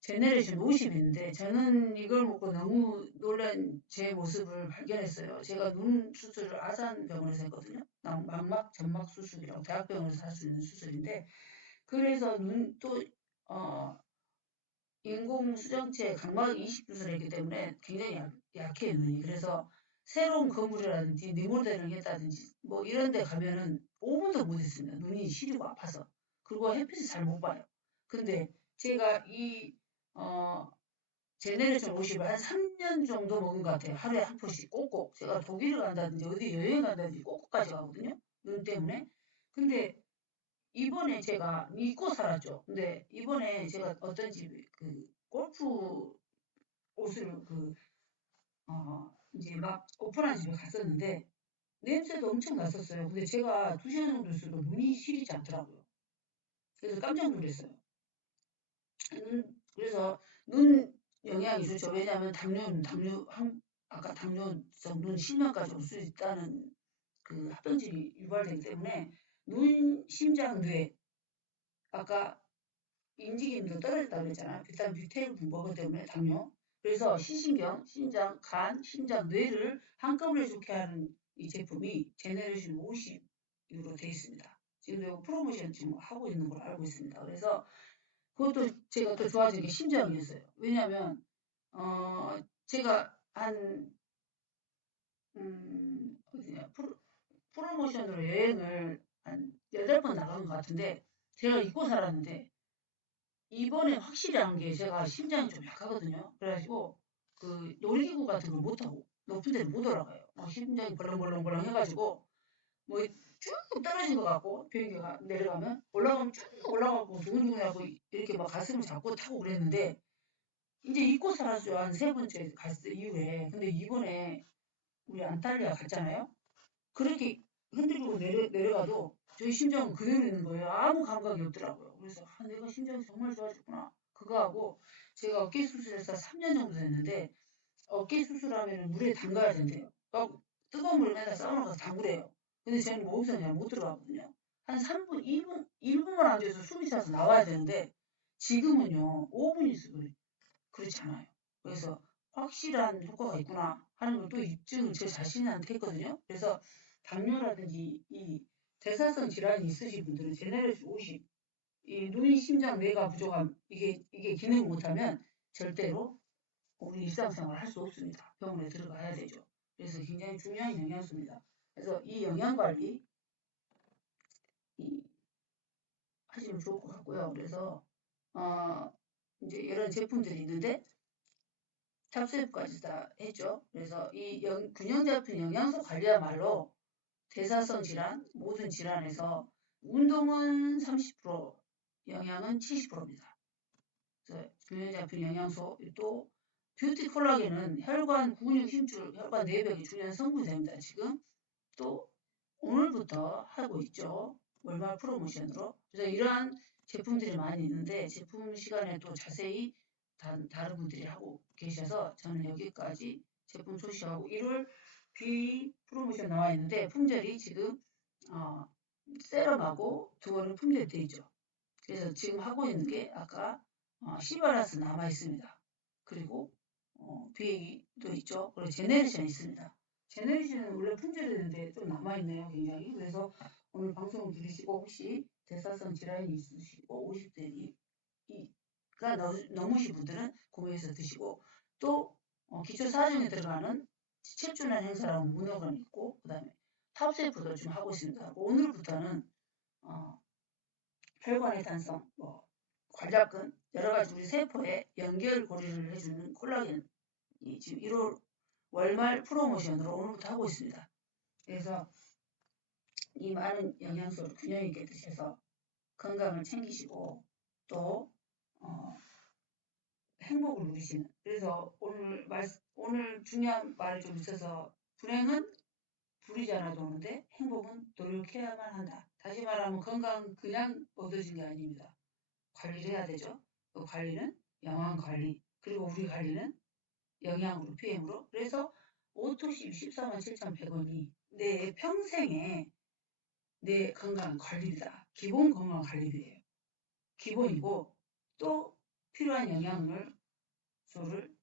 제네레이션 50이 있는데 저는 이걸 먹고 너무 놀란 제 모습을 발견했어요. 제가 눈 수술을 아산병원에서 했거든요. 망막 점막 수술이라고 대학병원에서 할 수 있는 수술인데 그래서 인공 수정체 각막 이식 수술을 했기 때문에 굉장히 약해요, 눈이. 그래서 새로운 건물이라든지 리모델링 했다든지 뭐 이런 데 가면은 5분도 못 있습니다. 눈이 시리고 아파서. 그리고 햇빛을 잘 못 봐요. 근데 제가 제네레이션 50을 한 3년 정도 먹은 것 같아요. 하루에 한 포씩 꼭꼭. 제가 독일을 간다든지 어디 여행 간다든지 꼭꼭까지 가거든요. 눈 때문에. 근데 이번에 제가 잊고 살았죠. 근데 이번에 제가 어떤 골프 옷을 이제 막 오픈한 집에 갔었는데 냄새도 엄청 났었어요. 근데 제가 2시간 정도 있어도 눈이 시리지 않더라고요. 그래서 깜짝 놀랐어요. 그래서 눈 영향이 좋죠. 왜냐하면 아까 당뇨성 눈 실명까지 올 수 있다는 그 합병증이 유발되기 때문에 눈, 심장, 뇌 아까 인지기능도 떨어졌다고 그랬잖아요. 비타민 B12 먹은 때문에 당뇨. 그래서 시신경, 신장, 간, 심장, 뇌를 한꺼번에 좋게 하는 이 제품이 제네레이션 50으로 되어 있습니다. 지금 이거 프로모션 지금 하고 있는 걸로 알고 있습니다. 그래서 그것도 제가 더 좋아진 게 심장이었어요. 왜냐하면 제가 프로모션으로 여행을 한 8번 나간 것 같은데 제가 잊고 살았는데 이번에 확실히 한 게 제가 심장이 좀 약하거든요. 그래가지고 그 놀이기구 같은 걸 못하고 높은 데를 못 올라가요. 심장이 벌렁벌렁벌렁 해가지고 뭐 쭉 떨어진 것 같고 비행기가 내려가면 올라가면 쭉 올라가고 두근두근하고 이렇게 막 가슴을 잡고 타고 그랬는데 이제 잊고 살았어요. 한 3번째 갔을 이후에. 근데 이번에 우리 안탈리아 갔잖아요. 그렇게 흔들리고 내려가도 저희 심장은 그대로 있는 거예요. 아무 감각이 없더라고요. 그래서 내가 심장이 정말 좋아졌구나. 그거하고 제가 어깨 수술해서 3년 정도 됐는데 어깨 수술하면 물에 담가야 된대요. 뜨거운 물에 맨날 사우나 가서 담그래요. 근데 저는 몸에서 그냥 못 들어가거든요. 한 3분, 2분, 1분만 앉아서 숨이 차서 나와야 되는데 지금은요 5분 있어도 그렇지 않아요. 그래서 확실한 효과가 있구나 하는 걸 또 입증을 제 자신한테 했거든요. 그래서 당뇨라든지 이 대사성 질환이 있으신 분들은 제네레스 50, 이 눈, 심장, 뇌가 부족함, 이게 기능을 못하면 절대로 우리 일상생활을 할 수 없습니다. 병원에 들어가야 되죠. 그래서 굉장히 중요한 영양소입니다. 그래서 이 영양관리 하시면 좋을 것 같고요. 그래서 이제 이런 제품들이 있는데 탑세프까지 다 했죠. 그래서 이 균형 잡힌 영양소 관리야말로 대사성 질환, 모든 질환에서 운동은 30%, 영양은 70%입니다. 그래서 균형 잡힌 영양소, 또 뷰티 콜라겐은 혈관, 근육, 힘줄, 혈관 내벽이 중요한 성분이 됩니다. 지금 또 오늘부터 하고 있죠. 월말 프로모션으로. 그래서 이러한 제품들이 많이 있는데 제품 시간에 또 자세히 다른 분들이 하고 계셔서 저는 여기까지 제품 소식하고 1월 B 프로모션 나와 있는데 품절이 지금 세럼하고 두어는 품절돼 있죠. 그래서 지금 하고 있는 게 아까 시바라스 남아 있습니다. 그리고 비도 있죠. 그리고 제네레이션 있습니다. 제네레이션은 원래 품절했는데 좀 남아있네요, 굉장히. 그래서 오늘 방송을 들으시고 혹시 대사성 질환이 있으시고 50대가 넘으신 분들은 구매해서 드시고 또 기초 사정에 들어가는 칩준환 행사라는 문어가 있고 그 다음에 탑세프도 좀 하고 있습니다. 오늘부터는 혈관의 탄성, 관략근 여러 가지 우리 세포의 연결고리를 해주는 콜라겐이 지금 1월 월말 프로모션으로 오늘부터 하고 있습니다. 그래서 이 많은 영양소를 균형 있게 드셔서 건강을 챙기시고 또 행복을 누리시는. 그래서 오늘 중요한 말이 좀 있어서 불행은 부리지 않아도 오는데 행복은 노력해야만 한다. 다시 말하면 건강 그냥 얻어진 게 아닙니다. 관리를 해야 되죠. 그 관리는 영양 관리, 그리고 우리 관리는 영양으로, PM으로. 그래서 오토십 147,100원이 내 평생에 내 건강 관리비다. 기본 건강 관리비예요. 기본이고 또 필요한 영양소를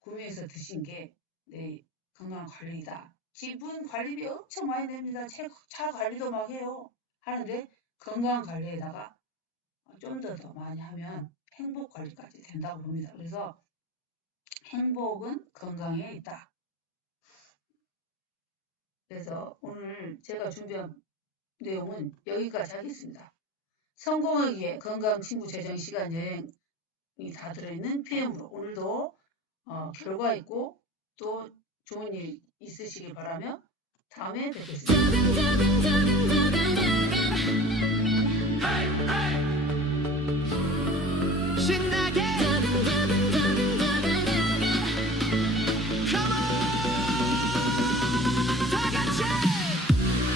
구매해서 드신 게 내 건강 관리다. 기본 관리비 엄청 많이 냅니다. 차 관리도 막 해요. 하는데 건강 관리에다가 좀 더 많이 하면 행복 관리까지 된다고 봅니다. 그래서 행복은 건강에 있다. 그래서 오늘 제가 준비한 내용은 여기까지 하겠습니다. 성공하기에 건강 친구 재정 시간 여행이 다 들어있는 PM으로 오늘도 결과 있고 또 좋은 일 있으시길 바라며 다음에 뵙겠습니다. 신나게 Come on 다 같이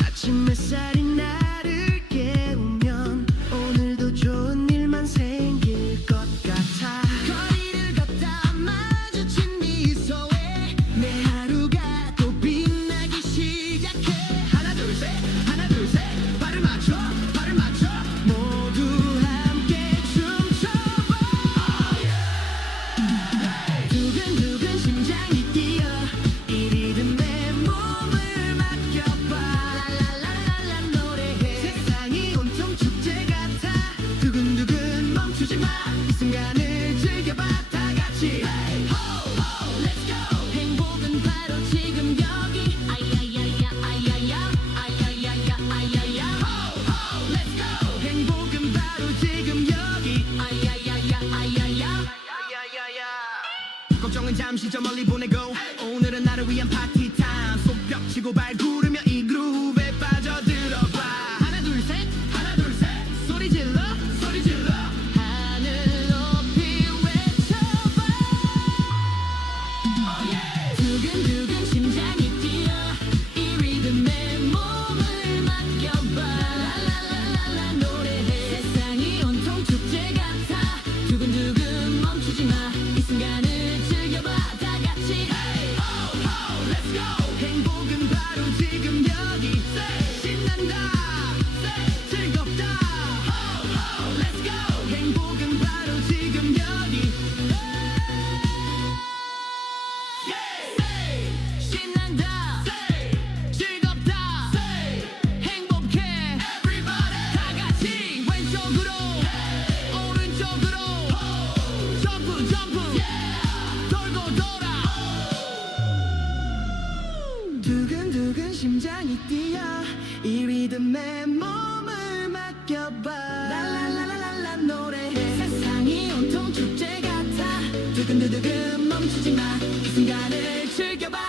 아침 햇살이 나를 깨우면 오늘도 좋은 일만 생길 것 같아 거리를 걷다 마주친 미소에 내 하루가 또 빛나기 시작해 하나 둘 셋 발을 맞춰 모두 함께 춤춰봐 두근두근 심장이 뛰어 이 리듬에 몸을 맡겨봐 랄랄랄랄라 노래해 세상이 온통 축제 같아 두근두근 멈추지 마 이 순간을 즐겨봐 다 같이 Ho ho let's go 행복은 바로 지금 여기 아야야야 아야야 아야야야 아야야 Ho ho let's go 행복은 바로 지금 여기 아야야야 아야야 아야야야 걱정은 잠시 저 멀리 보내고 오늘은 나를 위한 파티 타임 손뼉 치고 발 구르며 이 그룹에 빠져들어봐 하나 둘 셋 소리 질러 하늘 높이 외쳐봐 두근두근 심장이 뛰어 이 리듬에 몸을 맡겨봐 랄랄랄랄라 노래해 세상이 온통 축제 같아 두근두근 멈추지 마 이 순간을 즐겨봐 다 같이 Hey ho ho let's go 행복은 바로 지금 여기 신난다 즐겁다 Ho ho let's go 행복은 바로 지금 여기 심장이 뛰어 이 리듬에 몸을 맡겨봐 랄랄랄랄라 노래해 세상이 온통 축제 같아 두근두근 멈추지 마 이 순간을 즐겨봐